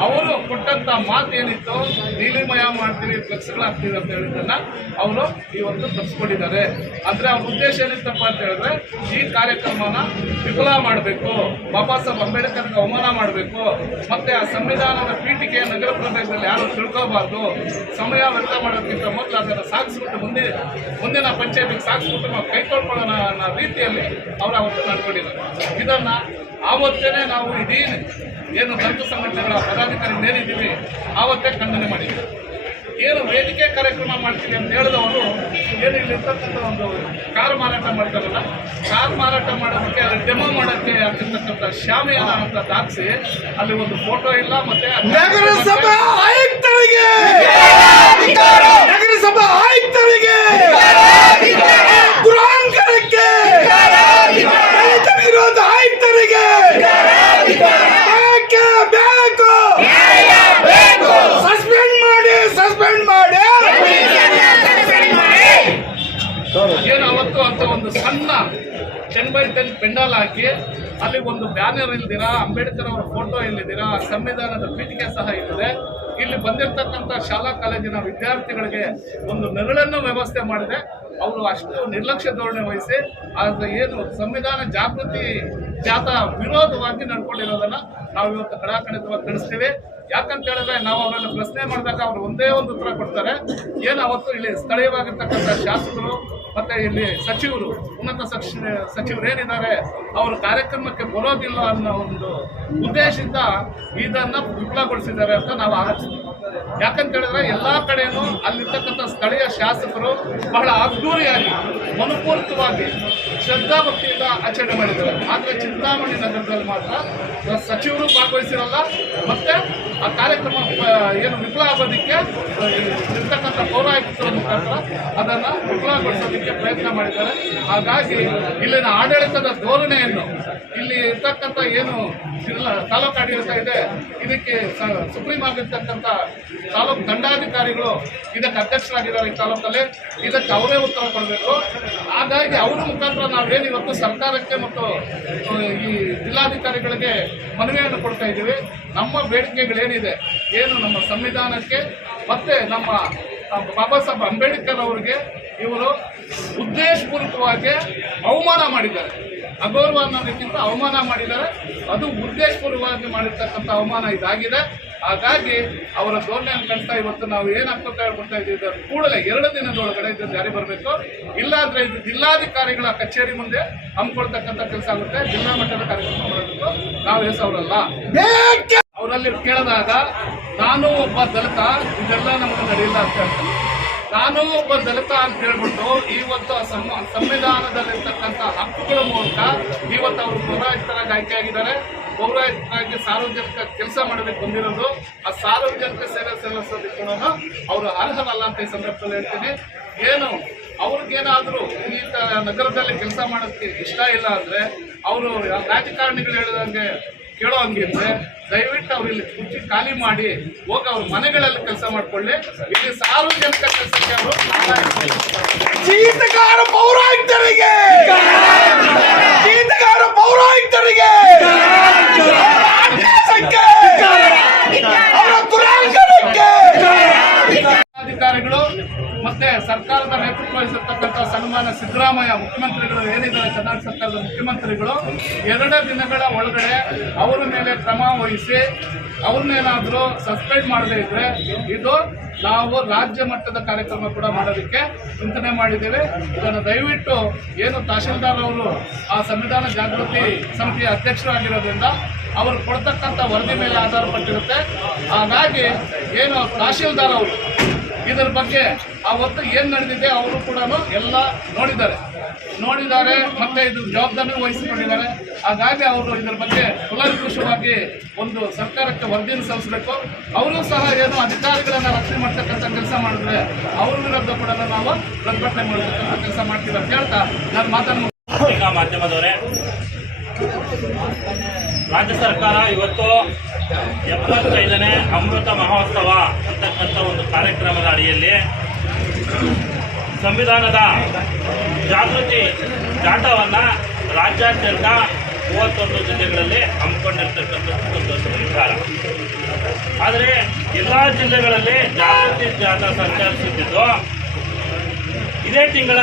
ಅವರು ಕೊಟ್ಟಂಥ ಮಾತು ಏನಿತ್ತು ನೀಲಿಮಯ ಮಾಡ್ತೀವಿ ಫ್ಲೆಕ್ಸ್ಗಳು ಹಾಕ್ತೀವಿ ಅಂತ ಹೇಳಿದ್ದನ್ನು ಅವರು ಇವತ್ತು ತಪ್ಪಿಸ್ಕೊಂಡಿದ್ದಾರೆ. ಅಂದರೆ ಅವ್ರ ಉದ್ದೇಶ ಏನಿತ್ತಪ್ಪ ಅಂತ ಹೇಳಿದ್ರೆ ಈ ಕಾರ್ಯಕ್ರಮನ ವಿಫಲ ಮಾಡಬೇಕು, ಬಾಬಾ ಸಾಹೇಬ್ ಅಂಬೇಡ್ಕರ್ಗೆ ಅವಮಾನ ಮಾಡಬೇಕು, ಮತ್ತು ಆ ಸಂವಿಧಾನದ ಪೀಠಿಕೆ ನಗರ ಪ್ರದೇಶದಲ್ಲಿ ಯಾರು ತಿಳ್ಕೋಬಾರ್ದು, ಸಮಯ ವ್ಯರ್ಥ ಮಾಡೋದಕ್ಕಿಂತ ಮೊದಲು ಅದನ್ನು ಸಾಗಿಸ್ಬಿಟ್ಟು ಮುಂದಿನ ಪಂಚಾಯತಿಗೆ ಸಾಗಿಸ್ಬಿಟ್ಟು ನಾವು ಕೈ ತೊಳ್ಕೊಳ್ಳೋಣ ಅನ್ನೋ ರೀತಿಯಲ್ಲಿ ಅವರು ಅವತ್ತು ನಡ್ಕೊಂಡಿದ್ದಾರೆ. ಇದನ್ನು ಆವತ್ತೇ ನಾವು ಇಡೀ ಏನು ದಲಿತ ಸಂಘಟನೆಗಳ ಪದಾಧಿಕಾರಿ ಏನಿದ್ದೀವಿ ಆವತ್ತೇ ಖಂಡನೆ ಮಾಡಿದ್ದೀವಿ. ಏನು ವೇದಿಕೆ ಕಾರ್ಯಕ್ರಮ ಮಾಡ್ತೀವಿ ಅಂತ ಹೇಳಿದವರು ಏನು ಇಲ್ಲಿರ್ತಕ್ಕಂಥ ಒಂದು ಕಾರು ಮಾರಾಟ ಮಾಡ್ತಾರಲ್ಲ, ಕಾರು ಮಾರಾಟ ಮಾಡೋದಕ್ಕೆ ಅಲ್ಲಿ ಡೆಮೋ ಮಾಡೋಕ್ಕೆ ಆಗಿರ್ತಕ್ಕಂಥ ಶಾಮಿಯಾನ ಅಂತ ದಾಖಸಿ ಅಲ್ಲಿ ಒಂದು ಫೋಟೋ ಇಲ್ಲ. ಮತ್ತೆ ನಗರಸಭಾ ಆಯುಕ್ತರಿಗೆ ನಗರಸಭಾ ಆಯುಕ್ತರಿಗೆ ದುರಾಂಕರಕ್ಕೆ ದಲಿತ ವಿರೋಧ ಆಯುಕ್ತರಿಗೆ ಸಸ್ಪೆಂಡ್ ಮಾಡಿ ಏನು ಅವತ್ತು ಅಂತ ಒಂದು ಸಣ್ಣ 10x10 ಪೆಂಡಾಲ್ ಹಾಕಿ ಅಲ್ಲಿ ಒಂದು ಬ್ಯಾನರ್ ಇಲ್ದಿರಾ, ಅಂಬೇಡ್ಕರ್ ಅವರ ಫೋಟೋ ಇಲ್ಲಿದ್ದೀರಾ, ಸಂವಿಧಾನದ ಪೀಠಿಕೆ ಸಹ ಇಲ್ಲಿದೆ. ಇಲ್ಲಿ ಬಂದಿರತಕ್ಕಂಥ ಶಾಲಾ ಕಾಲೇಜಿನ ವಿದ್ಯಾರ್ಥಿಗಳಿಗೆ ಒಂದು ನೆರಳನ್ನು ವ್ಯವಸ್ಥೆ ಮಾಡಿದೆ. ಅವರು ಅಷ್ಟು ನಿರ್ಲಕ್ಷ್ಯ ಧೋರಣೆ ವಹಿಸಿ ಅದು ಏನು ಸಂವಿಧಾನ ಜಾಗೃತಿ ಜಾಥಾ ವಿರೋಧವಾಗಿ ನಡ್ಕೊಂಡಿರೋದನ್ನ ನಾವು ಇವತ್ತು ಕಡಾಖಂಡಿತವಾಗಿ ತಿಳಿಸ್ತೀವಿ. ಯಾಕಂತ ಹೇಳಿದ್ರೆ ನಾವು ಅವರೆಲ್ಲ ಪ್ರಶ್ನೆ ಮಾಡಿದಾಗ ಅವರು ಒಂದೇ ಒಂದು ಉತ್ತರ ಕೊಡ್ತಾರೆ. ಏನು ಅವತ್ತು ಇಲ್ಲಿ ಸ್ಥಳೀಯವಾಗಿರ್ತಕ್ಕಂಥ ಶಾಸಕರು ಮತ್ತೆ ಇಲ್ಲಿ ಸಚಿವರು, ಉನ್ನತ ಸಚಿವರು ಏನಿದ್ದಾರೆ ಅವರು ಕಾರ್ಯಕ್ರಮಕ್ಕೆ ಬರೋದಿಲ್ಲ ಅನ್ನೋ ಒಂದು ಉದ್ದೇಶದಿಂದ ಇದನ್ನ ವಿಫಲಗೊಳಿಸಿದ್ದಾರೆ ಅಂತ ನಾವು ಆರೋಪಿಸ್ತೀವಿ. ಯಾಕಂತ ಹೇಳಿದ್ರೆ ಎಲ್ಲಾ ಕಡೆಯೂ ಅಲ್ಲಿರ್ತಕ್ಕಂಥ ಸ್ಥಳೀಯ ಶಾಸಕರು ಬಹಳ ಅದ್ದೂರಿಯಾಗಿ ಮನಪೂರ್ವಕವಾಗಿ ಶ್ರದ್ಧಾಭಕ್ತಿಯಿಂದ ಆಚರಣೆ ಮಾಡಿದ್ದಾರೆ. ಆದರೆ ಚಿಂತಾಮಣಿ ನಗರದಲ್ಲಿ ಮಾತ್ರ ಸಚಿವರು ಭಾಗವಹಿಸಿರಲ್ಲ. ಮತ್ತೆ ಆ ಕಾರ್ಯಕ್ರಮ ಏನು ವಿಫಲ ಆಗೋದಕ್ಕೆ ಇರ್ತಕ್ಕಂಥ ಪೌರಾಯುಕ್ತರ ಮುಖಾಂತರ ಅದನ್ನ ವಿಫಲಗೊಳಿಸೋದಕ್ಕೆ ಪ್ರಯತ್ನ ಮಾಡಿದ್ದಾರೆ. ಹಾಗಾಗಿ ಇಲ್ಲಿನ ಆಡಳಿತದ ಧೋರಣೆಯನ್ನು ಇಲ್ಲಿ ಇರ್ತಕ್ಕಂಥ ಏನು ತಾಲೂಕು ಆಡಳಿತ ಇದೆ ಇದಕ್ಕೆ ಸುಪ್ರೀಂ ಆಗಿರ್ತಕ್ಕಂಥ ತಾಲೂಕು ದಂಡಾಧಿಕಾರಿಗಳು ಇದಕ್ಕೆ ಅಧ್ಯಕ್ಷರಾಗಿದ್ದಾರೆ. ಈ ತಾಲೂಕಲ್ಲಿ ಇದಕ್ಕೆ ಅವರೇ ಉತ್ತರ ಕೊಡಬೇಕು. ಹಾಗಾಗಿ ಅವ್ರ ಮುಖಾಂತರ ನಾವೇನು ಇವತ್ತು ಸರ್ಕಾರಕ್ಕೆ ಮತ್ತು ಈ ಜಿಲ್ಲಾಧಿಕಾರಿಗಳಿಗೆ ಮನವಿಯನ್ನು ಕೊಡ್ತಾ ಇದ್ದೀವಿ. ನಮ್ಮ ಬೇಡಿಕೆಗಳೇನಿದೆ, ಏನು ನಮ್ಮ ಸಂವಿಧಾನಕ್ಕೆ ಮತ್ತೆ ನಮ್ಮ ಬಾಬಾ ಸಾಹೇಬ್ ಅಂಬೇಡ್ಕರ್ ಅವರಿಗೆ ಇವರು ಉದ್ದೇಶಪೂರ್ವಕವಾಗಿ ಅವಮಾನ ಮಾಡಿದ್ದಾರೆ. ಅಗೌರವ ಅನ್ನೋದಕ್ಕಿಂತ ಅವಮಾನ ಮಾಡಿದ್ದಾರೆ. ಅದು ಉದ್ದೇಶಪೂರ್ವಕವಾಗಿ ಮಾಡಿರ್ತಕ್ಕಂಥ ಅವಮಾನ ಇದಾಗಿದೆ. ಹಾಗಾಗಿ ಅವರ ಧೋರಣೆಯನ್ನು ಕಂಡ್ತಾ ಇವತ್ತು ನಾವು ಏನು ಹಾಕೋತಾ ಹೇಳ್ಕೊಡ್ತಾ ಇದ್ದೀವಿ, ಕೂಡಲೇ 2 ದಿನದೊಳಗಡೆ ಇದು ಜಾರಿ ಬರಬೇಕು. ಇಲ್ಲಾಂದ್ರೆ ಇದು ಜಿಲ್ಲಾಧಿಕಾರಿಗಳ ಕಚೇರಿ ಮುಂದೆ ಹಮ್ಮಿಕೊಳ್ತಕ್ಕಂಥ ಕೆಲಸ ಆಗುತ್ತೆ. ಜಿಲ್ಲಾ ಮಟ್ಟದ ಕಾರ್ಯಕ್ರಮ ಮಾಡೋದಕ್ಕೂ ನಾವು ಹೆಸರಲ್ಲ. ಅವರಲ್ಲಿ ಕೇಳಿದಾಗ ನಾನು ಒಬ್ಬ ದಲಿತ, ಇದೆಲ್ಲ ನಮಗೆ ನಡೆಯಿಲ್ಲ ಅಂತ ಹೇಳ್ತಾರೆ. ನಾನು ಒಬ್ಬ ದಲಿತ ಅಂತ ಹೇಳ್ಬಿಟ್ಟು ಇವತ್ತು ಸಂವಿಧಾನದಲ್ಲಿರ್ತಕ್ಕಂಥ ಹಕ್ಕುಗಳ ಮೂಲಕ ಇವತ್ತು ಅವರು ಪೌರಾಯುಕ್ತರಾಗಿ ಆಯ್ಕೆಯಾಗಿದ್ದಾರೆ. ಪೌರಾಯುಕ್ತರಾಗಿ ಸಾರ್ವಜನಿಕ ಕೆಲಸ ಮಾಡೋದಕ್ಕೆ ಬಂದಿರೋದು, ಆ ಸಾರ್ವಜನಿಕ ಸೇವೆ ಸಲ್ಲಿಸೋದಕ್ಕೆ ಅವರು ಅರ್ಹರಲ್ಲ ಅಂತ ಈ ಸಂದರ್ಭದಲ್ಲಿ ಹೇಳ್ತೀನಿ. ಏನು ಅವ್ರಿಗೇನಾದರೂ ಈ ನಗರದಲ್ಲಿ ಕೆಲಸ ಮಾಡೋದಕ್ಕೆ ಇಷ್ಟ ಇಲ್ಲ ಅಂದರೆ ಅವರು ರಾಜಕಾರಣಿಗಳು ಹೇಳಿದಂಗೆ ಕೇಳೋ ಹಂಗಿದ್ರೆ ದಯವಿಟ್ಟು ಅವ್ರು ಇಲ್ಲಿ ಕುರ್ಚಿ ಖಾಲಿ ಮಾಡಿ ಹೋಗಿ ಅವ್ರ ಮನೆಗಳಲ್ಲಿ ಕೆಲಸ ಮಾಡ್ಕೊಳ್ಳಿ. ಇಲ್ಲಿ ಸಾರ್ವಜನಿಕ ಕೆಲಸಕ್ಕೆ ಅವರು ಚೀತಗಾರ ಪೌರಾಯುಕ್ತರಿಗೆ ಅಧಿಕಾರಿಗಳು ಮತ್ತೆ ಸರ್ಕಾರದ ನೇತೃತ್ವ ವಹಿಸಿರ್ತಕ್ಕಂಥ ಸನ್ಮಾನ್ಯ ಸಿದ್ದರಾಮಯ್ಯ ಮುಖ್ಯಮಂತ್ರಿಗಳು ಏನಿದ್ದಾರೆ, ಕರ್ನಾಟಕ ಸರ್ಕಾರದ ಮುಖ್ಯಮಂತ್ರಿಗಳು 2 ದಿನಗಳ ಒಳಗಡೆ ಅವರ ಮೇಲೆ ಕ್ರಮ ವಹಿಸಿ ಅವ್ರನ್ನೇನಾದರೂ ಸಸ್ಪೆಂಡ್ ಮಾಡದೇ ಇದ್ರೆ ಇದು ನಾವು ರಾಜ್ಯ ಮಟ್ಟದ ಕಾರ್ಯಕ್ರಮ ಕೂಡ ಮಾಡೋದಕ್ಕೆ ಚಿಂತನೆ ಮಾಡಿದ್ದೇವೆ. ಇದನ್ನು ದಯವಿಟ್ಟು ಏನು ತಹಶೀಲ್ದಾರ್ ಅವರು ಆ ಸಂವಿಧಾನ ಜಾಗೃತಿ ಸಮಿತಿಯ ಅಧ್ಯಕ್ಷರಾಗಿರೋದ್ರಿಂದ ಅವರು ಕೊಡ್ತಕ್ಕಂಥ ವರದಿ ಮೇಲೆ ಆಧಾರ ಪಟ್ಟಿರುತ್ತೆ. ಹಾಗಾಗಿ ಏನು ತಹಶೀಲ್ದಾರ್ ಅವರು ಇದರ ಬಗ್ಗೆ ಅವತ್ತು ಏನು ನಡೆದಿದೆ ಅವರು ಕೂಡ ಎಲ್ಲ ನೋಡಿದ್ದಾರೆ ಮತ್ತೆ ಇದು ಜವಾಬ್ದಾರಿ ವಹಿಸಿಕೊಂಡಿದ್ದಾರೆ. ಹಾಗಾಗಿ ಅವರು ಇದರ ಬಗ್ಗೆ ಕುಲಂಕುಷವಾಗಿ ಒಂದು ಸರ್ಕಾರಕ್ಕೆ ವರದಿಯನ್ನು ಸಲ್ಲಿಸಬೇಕು. ಅವರು ಸಹ ಏನು ಅಧಿಕಾರಿಗಳನ್ನ ರಕ್ಷಣೆ ಮಾಡ್ತಕ್ಕಂಥ ಕೆಲಸ ಮಾಡಿದ್ರೆ ಅವ್ರ ವಿರುದ್ಧ ಕೂಡ ನಾವು ಪ್ರತಿಭಟನೆ ಮಾಡತಕ್ಕಂಥ ಕೆಲಸ ಮಾಡ್ತೀವಿ ಅಂತ ಹೇಳ್ತಾ ನಾನು ಮಾತನ್ನು ಮಾಧ್ಯಮದವರೇ, ರಾಜ್ಯ ಸರ್ಕಾರ ಇವತ್ತು 75ನೇ ಅಮೃತ ಮಹೋತ್ಸವ ಅಂತಕ್ಕಂಥ ಒಂದು ಕಾರ್ಯಕ್ರಮದ ಅಡಿಯಲ್ಲಿ ಸಂವಿಧಾನದ ಜಾಗೃತಿ ಜಾಥಾವನ್ನು ರಾಜ್ಯಾದ್ಯಂತ 31 ಜಿಲ್ಲೆಗಳಲ್ಲಿ ಹಮ್ಮಿಕೊಂಡಿರ್ತಕ್ಕಂಥದ್ದು ಸಂತೋಷ ನಿರ್ಧಾರ. ಆದರೆ ಎಲ್ಲ ಜಿಲ್ಲೆಗಳಲ್ಲಿ ಜಾಗೃತಿ ಜಾಥಾ ಸಂಚರಿಸುತ್ತಿದ್ದು ಇದೇ ತಿಂಗಳ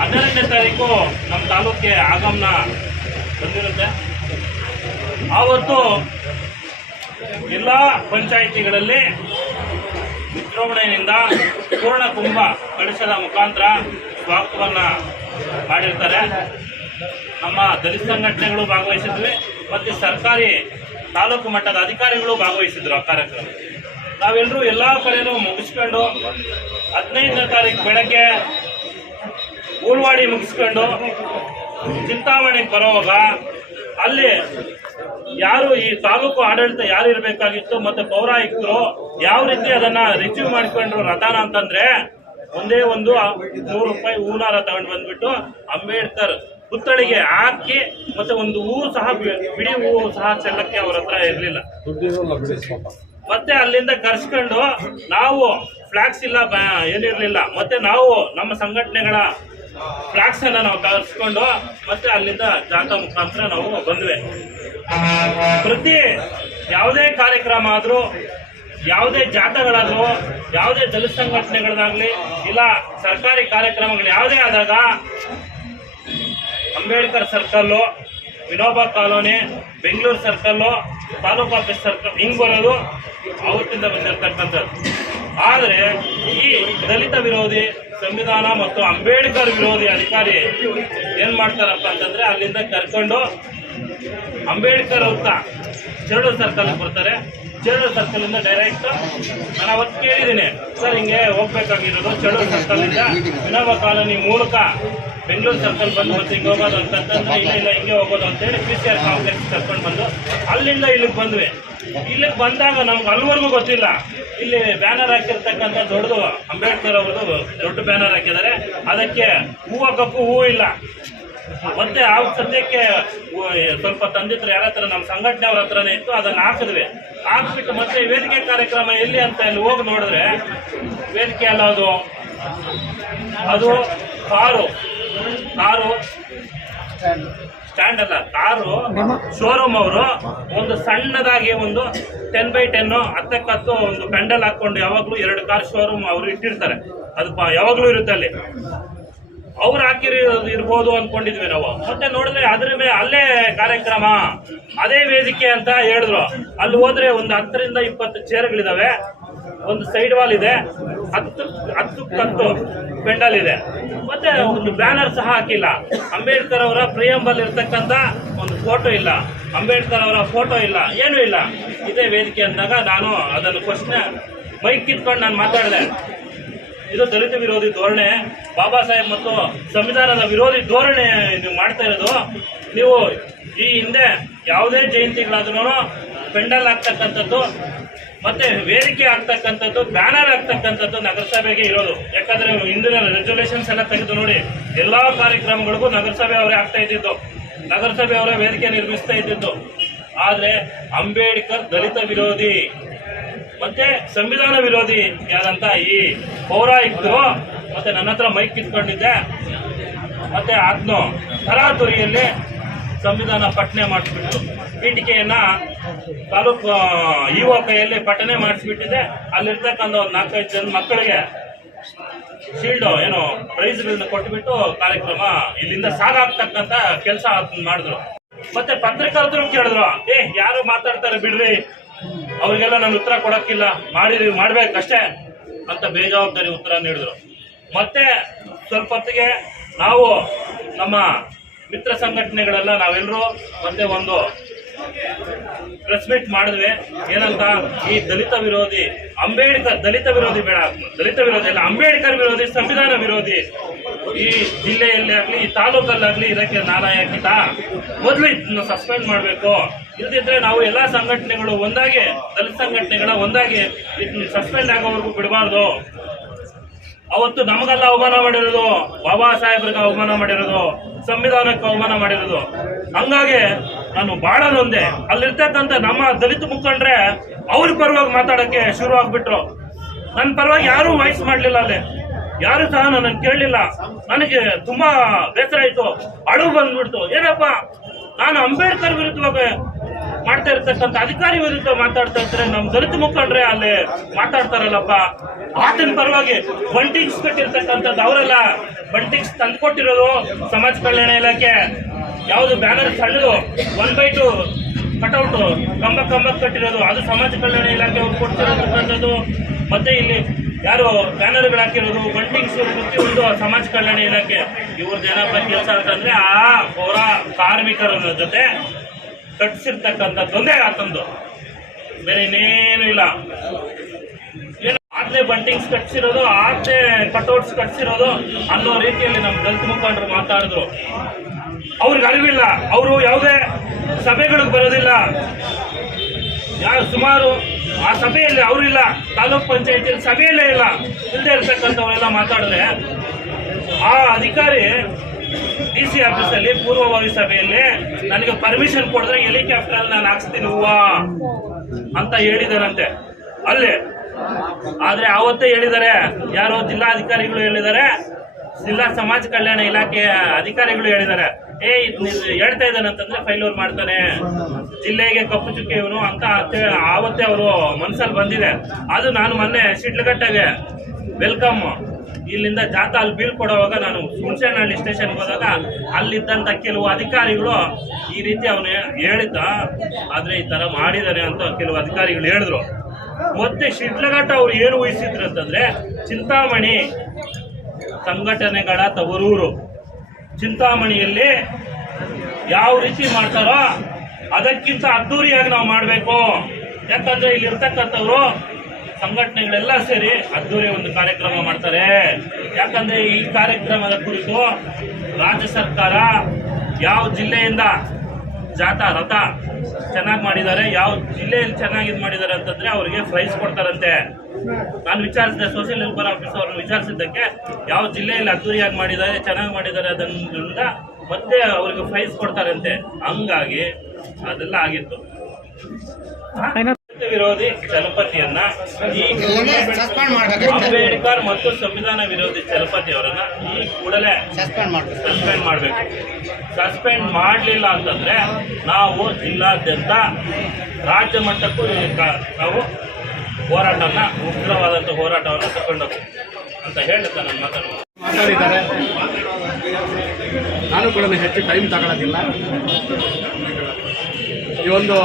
12ನೇ ತಾರೀಕು ನಮ್ಮ ತಾಲೂಕಿಗೆ ಆಗಮನ ಬಂದಿರುತ್ತೆ. ಆವತ್ತು ಎಲ್ಲ ಪಂಚಾಯಿತಿಗಳಲ್ಲಿ ವಿಜೃಂಭಣೆಯಿಂದ ಪೂರ್ಣ ಕುಂಭ ಕಳಶದ ಮುಖಾಂತರ ಸ್ವಾಗತವನ್ನ ಮಾಡಿರ್ತಾರೆ. ನಮ್ಮ ದಲಿತ ಸಂಘಟನೆಗಳು ಭಾಗವಹಿಸಿದ್ವಿ ಮತ್ತು ಸರ್ಕಾರಿ ತಾಲೂಕು ಮಟ್ಟದ ಅಧಿಕಾರಿಗಳು ಭಾಗವಹಿಸಿದ್ರು ಆ ಕಾರ್ಯಕ್ರಮ. ನಾವೆಲ್ಲರೂ ಎಲ್ಲ ಕಡೆನೂ ಮುಗಿಸ್ಕೊಂಡು 15ನೇ ತಾರೀಕು ಬೆಳಗ್ಗೆ ಊಳ್ವಾಡಿ ಮುಗಿಸ್ಕೊಂಡು ಚಿಂತಾಮಣಿಗೆ ಬರೋವಾಗ ಅಲ್ಲಿ ಯಾರು ಈ ತಾಲೂಕು ಆಡಳಿತ ಯಾರು ಇರಬೇಕಾಗಿತ್ತು ಮತ್ತು ಪೌರಾಯುಕ್ತರು ಯಾವ ರೀತಿ ಅದನ್ನ ರಿಸೀವ್ ಮಾಡಿಕೊಂಡ್ರು ರಥನ ಅಂತಂದ್ರೆ ಒಂದೇ ಒಂದು 100 ರೂಪಾಯಿ ಹೂನಾರ ತಗೊಂಡು ಬಂದ್ಬಿಟ್ಟು ಅಂಬೇಡ್ಕರ್ ಪುತ್ಥಳಿಗೆ ಹಾಕಿ ಮತ್ತೆ ಒಂದು ಹೂವು ಸಹ ಬಿಡಿ ಹೂವು ಸಹ ಚೆಲ್ಲಕ್ಕೆ ಅವ್ರ ಹತ್ರ ಇರಲಿಲ್ಲ. ಮತ್ತೆ ಅಲ್ಲಿಂದ ಕರ್ಸ್ಕೊಂಡು ನಾವು ಫ್ಲಾಗ್ಸ್ ಇಲ್ಲ ಏನಿರ್ಲಿಲ್ಲ. ಮತ್ತೆ ನಾವು ನಮ್ಮ ಸಂಘಟನೆಗಳ ಫ್ಲಾಗ್ಸ್ ಅನ್ನ ನಾವು ಕರ್ಸ್ಕೊಂಡು ಮತ್ತೆ ಅಲ್ಲಿಂದ ಜಾಥಾ ಮುಖಾಂತರ ನಾವು ಬಂದ್ವಿ. ಪ್ರತಿ ಯಾವುದೇ ಕಾರ್ಯಕ್ರಮ ಆದ್ರೂ, ಯಾವುದೇ ಜಾಥಾಗಳಾದ್ರೂ, ಯಾವುದೇ ದಲಿತ ಸಂಘಟನೆಗಳದಾಗ್ಲಿ ಇಲ್ಲ ಸರ್ಕಾರಿ ಕಾರ್ಯಕ್ರಮಗಳು ಯಾವುದೇ ಆದಾಗ Ambedkar circle, Vinoba colony, Bengaluru circle, taluk office circle ಹಿಂಗ್ ಬರೋದು ಅವತ್ತಿಂದ ಬಂದಿರತಕ್ಕಂಥದ್ದು. ಆದರೆ ಈ ದಲಿತ ವಿರೋಧಿ ಸಂವಿಧಾನ ಮತ್ತು ಅಂಬೇಡ್ಕರ್ ವಿರೋಧಿ ಅಧಿಕಾರಿ ಏನ್ ಮಾಡ್ತಾರಪ್ಪ ಅಂತಂದ್ರೆ ಅಲ್ಲಿಂದ ಕರ್ಕೊಂಡು ಅಂಬೇಡ್ಕರ್ ವೃತ್ತ ಚೇಳೂರು ಸರ್ಕಲ್ ಬರ್ತಾರೆ. ಚೇಳೂರು ಸರ್ಕಲ್ ಇಂದ ಡೈರೆಕ್ಟ್ ನಾನು ಅವತ್ತು ಕೇಳಿದ್ದೀನಿ, ಸರ್ ಹಿಂಗೆ ಹೋಗ್ಬೇಕಾಗಿರೋದು ಚೇಳೂರು ಸರ್ಕಲ್ ಇಂದ ವಿನೋಬಾ ಕಾಲೋನಿ ಮೂಲಕ ಬೆಂಗಳೂರು ಸರ್ಕಲ್ ಬಂದು ಮತ್ತೆ ಹಿಂಗೆ ಹೋಗೋದು ಅಂತಂದ್ರೆ ಇಲ್ಲ ಹಿಂಗೆ ಹೋಗೋದು ಅಂತೇಳಿ PCR ಕಾಂಪ್ಲೆಕ್ಸ್ ಕರ್ಕೊಂಡು ಬಂದು ಅಲ್ಲಿಂದ ಇಲ್ಲಿಗೆ ಬಂದ್ವಿ. ಇಲ್ಲಿಗೆ ಬಂದಾಗ ನಮ್ಗೆ ಅಲ್ಲಿವರೆಗೂ ಗೊತ್ತಿಲ್ಲ ಇಲ್ಲಿ ಬ್ಯಾನರ್ ಹಾಕಿರ್ತಕ್ಕಂಥ ದೊಡ್ಡದು ಅಂಬೇಡ್ಕರ್ ಅವ್ರದ್ದು ದೊಡ್ಡ ಬ್ಯಾನರ್ ಹಾಕಿದ್ದಾರೆ. ಅದಕ್ಕೆ ಹೂವು ಕಪ್ಪು ಹೂ ಇಲ್ಲ. ಮತ್ತೆ ಆ ಸದ್ಯಕ್ಕೆ ಸ್ವಲ್ಪ ತಂದಿದ್ರು ಯಾರ ಹತ್ರ ನಮ್ಮ ಸಂಘಟನೆ ಅವ್ರ ಹತ್ರನೇ ಇತ್ತು. ಅದನ್ನ ಹಾಕಿಬಿಟ್ಟು ಮತ್ತೆ ವೇದಿಕೆ ಕಾರ್ಯಕ್ರಮ ಎಲ್ಲಿ ಅಂತ ಅಲ್ಲಿ ಹೋಗಿ ನೋಡಿದ್ರೆ ವೇದಿಕೆ ಅಲ್ಲ ಅದು ಕಾರು ಸ್ಟ್ಯಾಂಡ್ ಅಲ್ಲ, ಕಾರು ಶೋರೂಮ್ ಅವರು ಒಂದು ಸಣ್ಣದಾಗಿ ಒಂದು 10x10 10x10 ಒಂದು ಪೆಂಡಲ್ ಹಾಕೊಂಡು ಯಾವಾಗ್ಲೂ 2 ಕಾರ್ ಶೋರೂಮ್ ಅವರು ಇಟ್ಟಿರ್ತಾರೆ. ಅದು ಯಾವಾಗ್ಲೂ ಇರುತ್ತೆ ಅಲ್ಲಿ. ಅವ್ರು ಇರ್ಬೋದು ಅನ್ಕೊಂಡಿದ್ವಿ ನಾವು. ಮತ್ತೆ ನೋಡಿದ್ರೆ ಅದ್ರ ಮೇಲೆ ಅಲ್ಲೇ ಕಾರ್ಯಕ್ರಮ, ಅದೇ ವೇದಿಕೆ ಅಂತ ಹೇಳಿದ್ರು. ಅಲ್ಲಿ ಹೋದ್ರೆ ಒಂದು 10ರಿಂದ 20 ಚೇರ್ಗಳಿದಾವೆ, ಒಂದು ಸೈಡ್ ವಾಲ್ ಇದೆ, 10 ಪೆಂಡಲ್ ಇದೆ, ಮತ್ತೆ ಒಂದು ಬ್ಯಾನರ್ ಸಹ ಹಾಕಿಲ್ಲ. ಅಂಬೇಡ್ಕರ್ ಅವರ ಪ್ರಿಯಂಬಲ್ ಇರ್ತಕ್ಕಂಥ ಒಂದು ಫೋಟೋ ಇಲ್ಲ, ಅಂಬೇಡ್ಕರ್ ಅವರ ಫೋಟೋ ಇಲ್ಲ, ಏನೂ ಇಲ್ಲ. ಇದೇ ವೇದಿಕೆ ಅಂದಾಗ ನಾನು ಅದನ್ನು ಕ್ವಶನ್ ಮೈಕ್ ಕಿತ್ಕೊಂಡು ನಾನು ಮಾತಾಡಿದೆ. ಇದು ದಲಿತ ವಿರೋಧಿ ಧೋರಣೆ, ಬಾಬಾ ಸಾಹೇಬ್ ಮತ್ತು ಸಂವಿಧಾನದ ವಿರೋಧಿ ಧೋರಣೆ ನೀವು ಮಾಡ್ತಾ ಇರೋದು. ನೀವು ಈ ಹಿಂದೆ ಯಾವುದೇ ಜಯಂತಿಗಳಾದ್ರೂ ಪೆಂಡಲ್ ಆಗ್ತಕ್ಕಂಥದ್ದು ಮತ್ತೆ ವೇದಿಕೆ ಆಗ್ತಕ್ಕಂಥದ್ದು, ಬ್ಯಾನರ್ ಆಗ್ತಕ್ಕಂಥದ್ದು ನಗರಸಭೆಗೆ ಇರೋದು. ಯಾಕಂದ್ರೆ ಹಿಂದಿನ ರೆಸಲ್ಯೂಷನ್ಸ್ ಎಲ್ಲ ತೆಗೆದು ನೋಡಿ, ಎಲ್ಲಾ ಕಾರ್ಯಕ್ರಮಗಳಿಗೂ ನಗರಸಭೆ ಅವರೇ ಆಗ್ತಾ ಇದ್ದಿದ್ದು, ನಗರಸಭೆ ಅವರೇ ವೇದಿಕೆ ನಿರ್ಮಿಸ್ತಾ ಇದ್ದಿದ್ದು. ಆದ್ರೆ ಅಂಬೇಡ್ಕರ್ ದಲಿತ ವಿರೋಧಿ ಮತ್ತೆ ಸಂವಿಧಾನ ವಿರೋಧಿ ಯಾರಂತ ಈ ಪೌರಾಯುಕ್ತರು ಮತ್ತೆ ನನ್ನ ಹತ್ರ ಮೈಕ್ ಕಿತ್ಕೊಂಡಿದ್ದೆ. ಮತ್ತೆ ಅದನ್ನು ತರಾತುರಿಯಲ್ಲಿ ಸಂವಿಧಾನ ಪಠನೆ ಮಾಡಿಸ್ಬಿಟ್ಟು ಪೀಠಿಕೆಯನ್ನ ತಾಲೂಕು ಇಒ ಕೈಯಲ್ಲಿ ಪಠನೆ ಮಾಡಿಸ್ಬಿಟ್ಟಿದೆ. ಅಲ್ಲಿರ್ತಕ್ಕಂಥ ಒಂದು 4-5 ಜನ ಮಕ್ಕಳಿಗೆ ಶೀಲ್ಡ್ ಏನೋ ಪ್ರೈಸ್ಗಳನ್ನ ಕೊಟ್ಬಿಟ್ಟು ಕಾರ್ಯಕ್ರಮ ಇಲ್ಲಿಂದ ಸಾಗಾಗ್ತಕ್ಕಂಥ ಕೆಲಸ ಮಾಡಿದ್ರು. ಮತ್ತೆ ಪತ್ರಕರ್ತರು ಕೇಳಿದ್ರು, ಯಾರು ಮಾತಾಡ್ತಾರೆ ಬಿಡ್ರಿ, ಅವ್ರಿಗೆಲ್ಲ ನಾನು ಉತ್ತರ ಕೊಡಕ್ಕಿಲ್ಲ, ಮಾಡ್ಬೇಕಷ್ಟೇ ಅಂತ ಬೇಜವಾಬ್ದಾರಿ ಉತ್ತರ ನೀಡಿದ್ರು. ಮತ್ತೆ ಸ್ವಲ್ಪ ಹೊತ್ತಿಗೆ ನಾವು ನಮ್ಮ ಮಿತ್ರ ಸಂಘಟನೆಗಳೆಲ್ಲ ನಾವೆಲ್ಲರೂ ಮತ್ತೆ ಒಂದು ಪ್ರೆಸ್ ಮೀಟ್ ಮಾಡಿದ್ವಿ. ಏನಂತ, ಈ ದಲಿತ ವಿರೋಧಿ ಅಂಬೇಡ್ಕರ್, ದಲಿತ ವಿರೋಧಿ ಬೇಡ, ದಲಿತ ವಿರೋಧಿ ಅಲ್ಲ, ಅಂಬೇಡ್ಕರ್ ವಿರೋಧಿ, ಸಂವಿಧಾನ ವಿರೋಧಿ ಈ ಜಿಲ್ಲೆಯಲ್ಲಿ ಆಗ್ಲಿ ಈ ತಾಲೂಕಲ್ಲಾಗ್ಲಿ ಇದಕ್ಕೆ ನಾಲಾಯಕಿತ. ಮೊದಲು ಇದನ್ನು ಸಸ್ಪೆಂಡ್ ಮಾಡಬೇಕು. ಇಲ್ದಿದ್ರೆ ನಾವು ಎಲ್ಲಾ ಸಂಘಟನೆಗಳು ಒಂದಾಗಿ, ದಲಿತ ಸಂಘಟನೆಗಳ ಒಂದಾಗಿ ಇದನ್ನ ಸಸ್ಪೆಂಡ್ ಆಗೋವರೆಗೂ ಬಿಡಬಾರ್ದು. ಅವತ್ತು ನಮಗೆಲ್ಲ ಅವಮಾನ ಮಾಡಿರೋದು, ಬಾಬಾ ಸಾಹೇಬ್ರಿಗೆ ಅವಮಾನ ಮಾಡಿರೋದು, ಸಂವಿಧಾನಕ್ಕೆ ಅವಮಾನ ಮಾಡಿರೋದು. ಹಂಗಾಗಿ ನಾನು ಬಹಳ ನೊಂದೆ. ಅಲ್ಲಿರ್ತಕ್ಕಂಥ ನಮ್ಮ ದಲಿತ ಮುಖಂಡ್ರೆ ಅವ್ರ ಪರವಾಗಿ ಮಾತಾಡಕ್ಕೆ ಶುರು ಆಗ್ಬಿಟ್ರು. ನನ್ನ ಪರವಾಗಿ ಯಾರೂ ವಾಯ್ಸ್ ಮಾಡ್ಲಿಲ್ಲ, ಅಲ್ಲಿ ಯಾರು ಸಹ ನನ್ನನ್ನು ಕೇಳಲಿಲ್ಲ. ನನಗೆ ತುಂಬಾ ಬೇಸರ ಆಯ್ತು, ಅಳು ಬಂದ್ಬಿಡ್ತು. ಏನಪ್ಪ, ನಾನು ಅಂಬೇಡ್ಕರ್ ವಿರುದ್ಧವಾಗಿ ಮಾಡ್ತಾ ಇರ್ತಕ್ಕಂಥ ಅಧಿಕಾರಿ ವಿರುದ್ಧ ಮಾತಾಡ್ತಾ ಇದ್ರೆ ನಮ್ಮ ದಲಿತ ಮುಖಂಡ್ರೆ ಅಲ್ಲಿ ಮಾತಾಡ್ತಾರಲ್ಲಪ್ಪ. ಆತನ ಪರವಾಗಿ ಬಂಟಿಂಗ್ಸ್ ಕಟ್ಟಿರ್ತಕ್ಕಂಥದ್ದು ಅವರೆಲ್ಲ ಬಂಟಿಂಗ್ಸ್ ತಂದುಕೊಟ್ಟಿರೋದು ಸಮಾಜ ಕಲ್ಯಾಣ ಇಲಾಖೆ. ಯಾವುದು ಬ್ಯಾನರ್ ಸಣ್ಣದು 1/2 ಕಟೌಟ್ ಕಂಬ ಕಟ್ಟಿರೋದು ಅದು ಸಮಾಜ ಕಲ್ಯಾಣ ಇಲಾಖೆ ಅವ್ರು ಕೊಡ್ತಿರತಕ್ಕಂಥದ್ದು. ಮತ್ತೆ ಇಲ್ಲಿ ಯಾರು ಬ್ಯಾನರ್ಗಳು ಹಾಕಿರೋದು ಬಂಟಿಂಗ್ಸ್ ಪ್ರತಿಯೊಂದು ಸಮಾಜ ಕಲ್ಯಾಣ ಇಲಾಖೆ ಇವ್ರದ್ದು ಏನಪ್ಪ ಕೆಲಸ ಅಂತಂದ್ರೆ ಆ ಪೌರ ಕಾರ್ಮಿಕರ ಜೊತೆ ಕಟ್ಸಿರ್ತಕ್ಕಂಥದ್ದೊಂದೇ ಆತಂದು, ಬೇರೆ ಇನ್ನೇನು ಇಲ್ಲ. ಏನು ಆದ್ಲೇ ಬಂಟಿಂಗ್ಸ್ ಕಟ್ಸಿರೋದು, ಆದ್ಲೇ ಕಟ್ಔಟ್ಸ್ ಕಟ್ಸಿರೋದು ಅನ್ನೋ ರೀತಿಯಲ್ಲಿ ನಮ್ಮ ದಲಿತ ಮುಖಂಡರು ಮಾತಾಡಿದ್ರು. ಅವ್ರಿಗೆ ಅರಿವಿಲ್ಲ, ಅವರು ಯಾವುದೇ ಸಭೆಗಳಿಗೆ ಬರೋದಿಲ್ಲ. ಸುಮಾರು ಆ ಸಭೆಯಲ್ಲಿ ಅವರಿಲ್ಲ, ತಾಲೂಕ್ ಪಂಚಾಯತಿಯಲ್ಲಿ ಸಭೆಯಲ್ಲೇ ಇಲ್ಲ, ಇಲ್ಲದೆ ಇರ್ತಕ್ಕಂಥವರೆಲ್ಲ ಮಾತಾಡಿದ್ರೆ ಆ ಅಧಿಕಾರಿ DC ಆಫೀಸಲ್ಲಿ ಪೂರ್ವಭಾವಿ ಸಭೆಯಲ್ಲಿ ನನಗೆ ಪರ್ಮಿಷನ್ ಕೊಡಿದ್ರೆ ಹೆಲಿಕಾಪ್ಟರ್ ನಾನು ಹಾಕ್ಸ್ತೀನಿ ಹೂವ ಅಂತ ಹೇಳಿದಾರಂತೆ ಅಲ್ಲಿ. ಆದ್ರೆ ಅವತ್ತೇ ಹೇಳಿದ್ದಾರೆ, ಯಾರೋ ಜಿಲ್ಲಾಧಿಕಾರಿಗಳು ಹೇಳಿದ್ದಾರೆ, ಜಿಲ್ಲಾ ಸಮಾಜ ಕಲ್ಯಾಣ ಇಲಾಖೆಯ ಅಧಿಕಾರಿಗಳು ಹೇಳಿದ್ದಾರೆ, ಹೇಳ್ತಾ ಇದ್ದಾನೆ ಅಂತಂದ್ರೆ ಫೈಲ್ ಓವರ್ ಮಾಡ್ತಾನೆ, ಜಿಲ್ಲೆಗೆ ಕಪ್ಪು ಚುಕ್ಕೆ ಇವನು ಅಂತ ಆವತ್ತೇ ಅವರು ಮನಸ್ಸಲ್ಲಿ ಬಂದಿದೆ. ಅದು ನಾನು ಮೊನ್ನೆ ಶಿಡ್ಲಘಟ್ಟಗೆ ವೆಲ್ಕಮ್ ಇಲ್ಲಿಂದ ಜಾಥಾ ಅಲ್ಲಿ ಬೀಳ್ಕೊಡುವಾಗ ನಾನು ಹುಣಸೇನಹಳ್ಳಿ ಸ್ಟೇಷನ್ಗೆ ಹೋದಾಗ ಅಲ್ಲಿದ್ದಂಥ ಕೆಲವು ಅಧಿಕಾರಿಗಳು ಈ ರೀತಿ ಅವನು ಹೇಳಿದ್ದ, ಆದ್ರೆ ಈ ತರ ಮಾಡಿದಾನೆ ಅಂತ ಕೆಲವು ಅಧಿಕಾರಿಗಳು ಹೇಳಿದ್ರು. ಮತ್ತೆ ಶಿಡ್ಲಘಟ್ಟ ಅವ್ರು ಏನು ಊಹಿಸಿದ್ರು ಅಂತಂದ್ರೆ ಚಿಂತಾಮಣಿ ಸಂಘಟನೆಗಳ ತವರೂರು, ಚಿಂತಾಮಣಿಯಲ್ಲಿ ಯಾವ ರೀತಿ ಮಾಡ್ತಾರೋ ಅದಕ್ಕಿಂತ ಅದ್ದೂರಿಯಾಗಿ ನಾವು ಮಾಡಬೇಕು. ಯಾಕಂದ್ರೆ ಇಲ್ಲಿ ಇರ್ತಕ್ಕಂಥವ್ರು ಸಂಘಟನೆಗಳೆಲ್ಲ ಸೇರಿ ಅದ್ದೂರಿ ಒಂದು ಕಾರ್ಯಕ್ರಮ ಮಾಡ್ತಾರೆ. ಯಾಕಂದ್ರೆ ಈ ಕಾರ್ಯಕ್ರಮದ ಕುರಿತು ರಾಜ್ಯ ಸರ್ಕಾರ ಯಾವ ಜಿಲ್ಲೆಯಿಂದ ಜಾಥಾ ರಥ ಚೆನ್ನಾಗಿ ಮಾಡಿದ್ದಾರೆ, ಯಾವ ಜಿಲ್ಲೆಯಲ್ಲಿ ಚೆನ್ನಾಗಿ ಇದು ಮಾಡಿದ್ದಾರೆ ಅಂತಂದ್ರೆ ಅವರಿಗೆ ಪ್ರೈಸ್ ಕೊಡ್ತಾರಂತೆ. ನಾನು ವಿಚಾರಿಸಿದೆ, ಸೋಷಿಯಲ್ ವೆಲ್ಫೇರ್ ಆಫೀಸ್ ಅವ್ರನ್ನ ವಿಚಾರಿಸಿದ್ದಕ್ಕೆ ಯಾವ ಜಿಲ್ಲೆಯಲ್ಲಿ ಅದ್ದೂರಿಯಾಗಿ ಮಾಡಿದ್ದಾರೆ, ಚೆನ್ನಾಗಿ ಮಾಡಿದ್ದಾರೆ ಅದರಿಂದ ಮತ್ತೆ ಅವರಿಗೆ ಪ್ರೈಸ್ ಕೊಡ್ತಾರಂತೆ. ಹಂಗಾಗಿ ಅದೆಲ್ಲ ಆಗಿತ್ತು. ವಿರೋಧಿ ಚಲಪತಿಯನ್ನ ಈ ಅಂಬೇಡ್ಕರ್ ಮತ್ತು ಸಂವಿಧಾನ ವಿರೋಧಿ ಚಲಪತಿಯವರನ್ನ ಈ ಕೂಡಲೇ ಸಸ್ಪೆಂಡ್ ಮಾಡಬೇಕು. ಸಸ್ಪೆಂಡ್ ಮಾಡಲಿಲ್ಲ ಅಂತಂದ್ರೆ ನಾವು ಜಿಲ್ಲಾದ್ಯಂತ ರಾಜ್ಯ ಮಟ್ಟಕ್ಕೂ ನಾವು ಹೋರಾಟನ ಉಗ್ರವಾದಂಥ ಹೋರಾಟವನ್ನು ತಗೊಂಡೋಗ್ಬೇಕು ಅಂತ ಹೇಳುತ್ತಾ ನನ್ನ ಮಾತಾಡಿದ್ದಾರೆ. ನಾನು ಕೂಡ ಹೆಚ್ಚು ಟೈಮ್ ತಗೊಳ್ಳೋದಿಲ್ಲ. ಈ ಒಂದು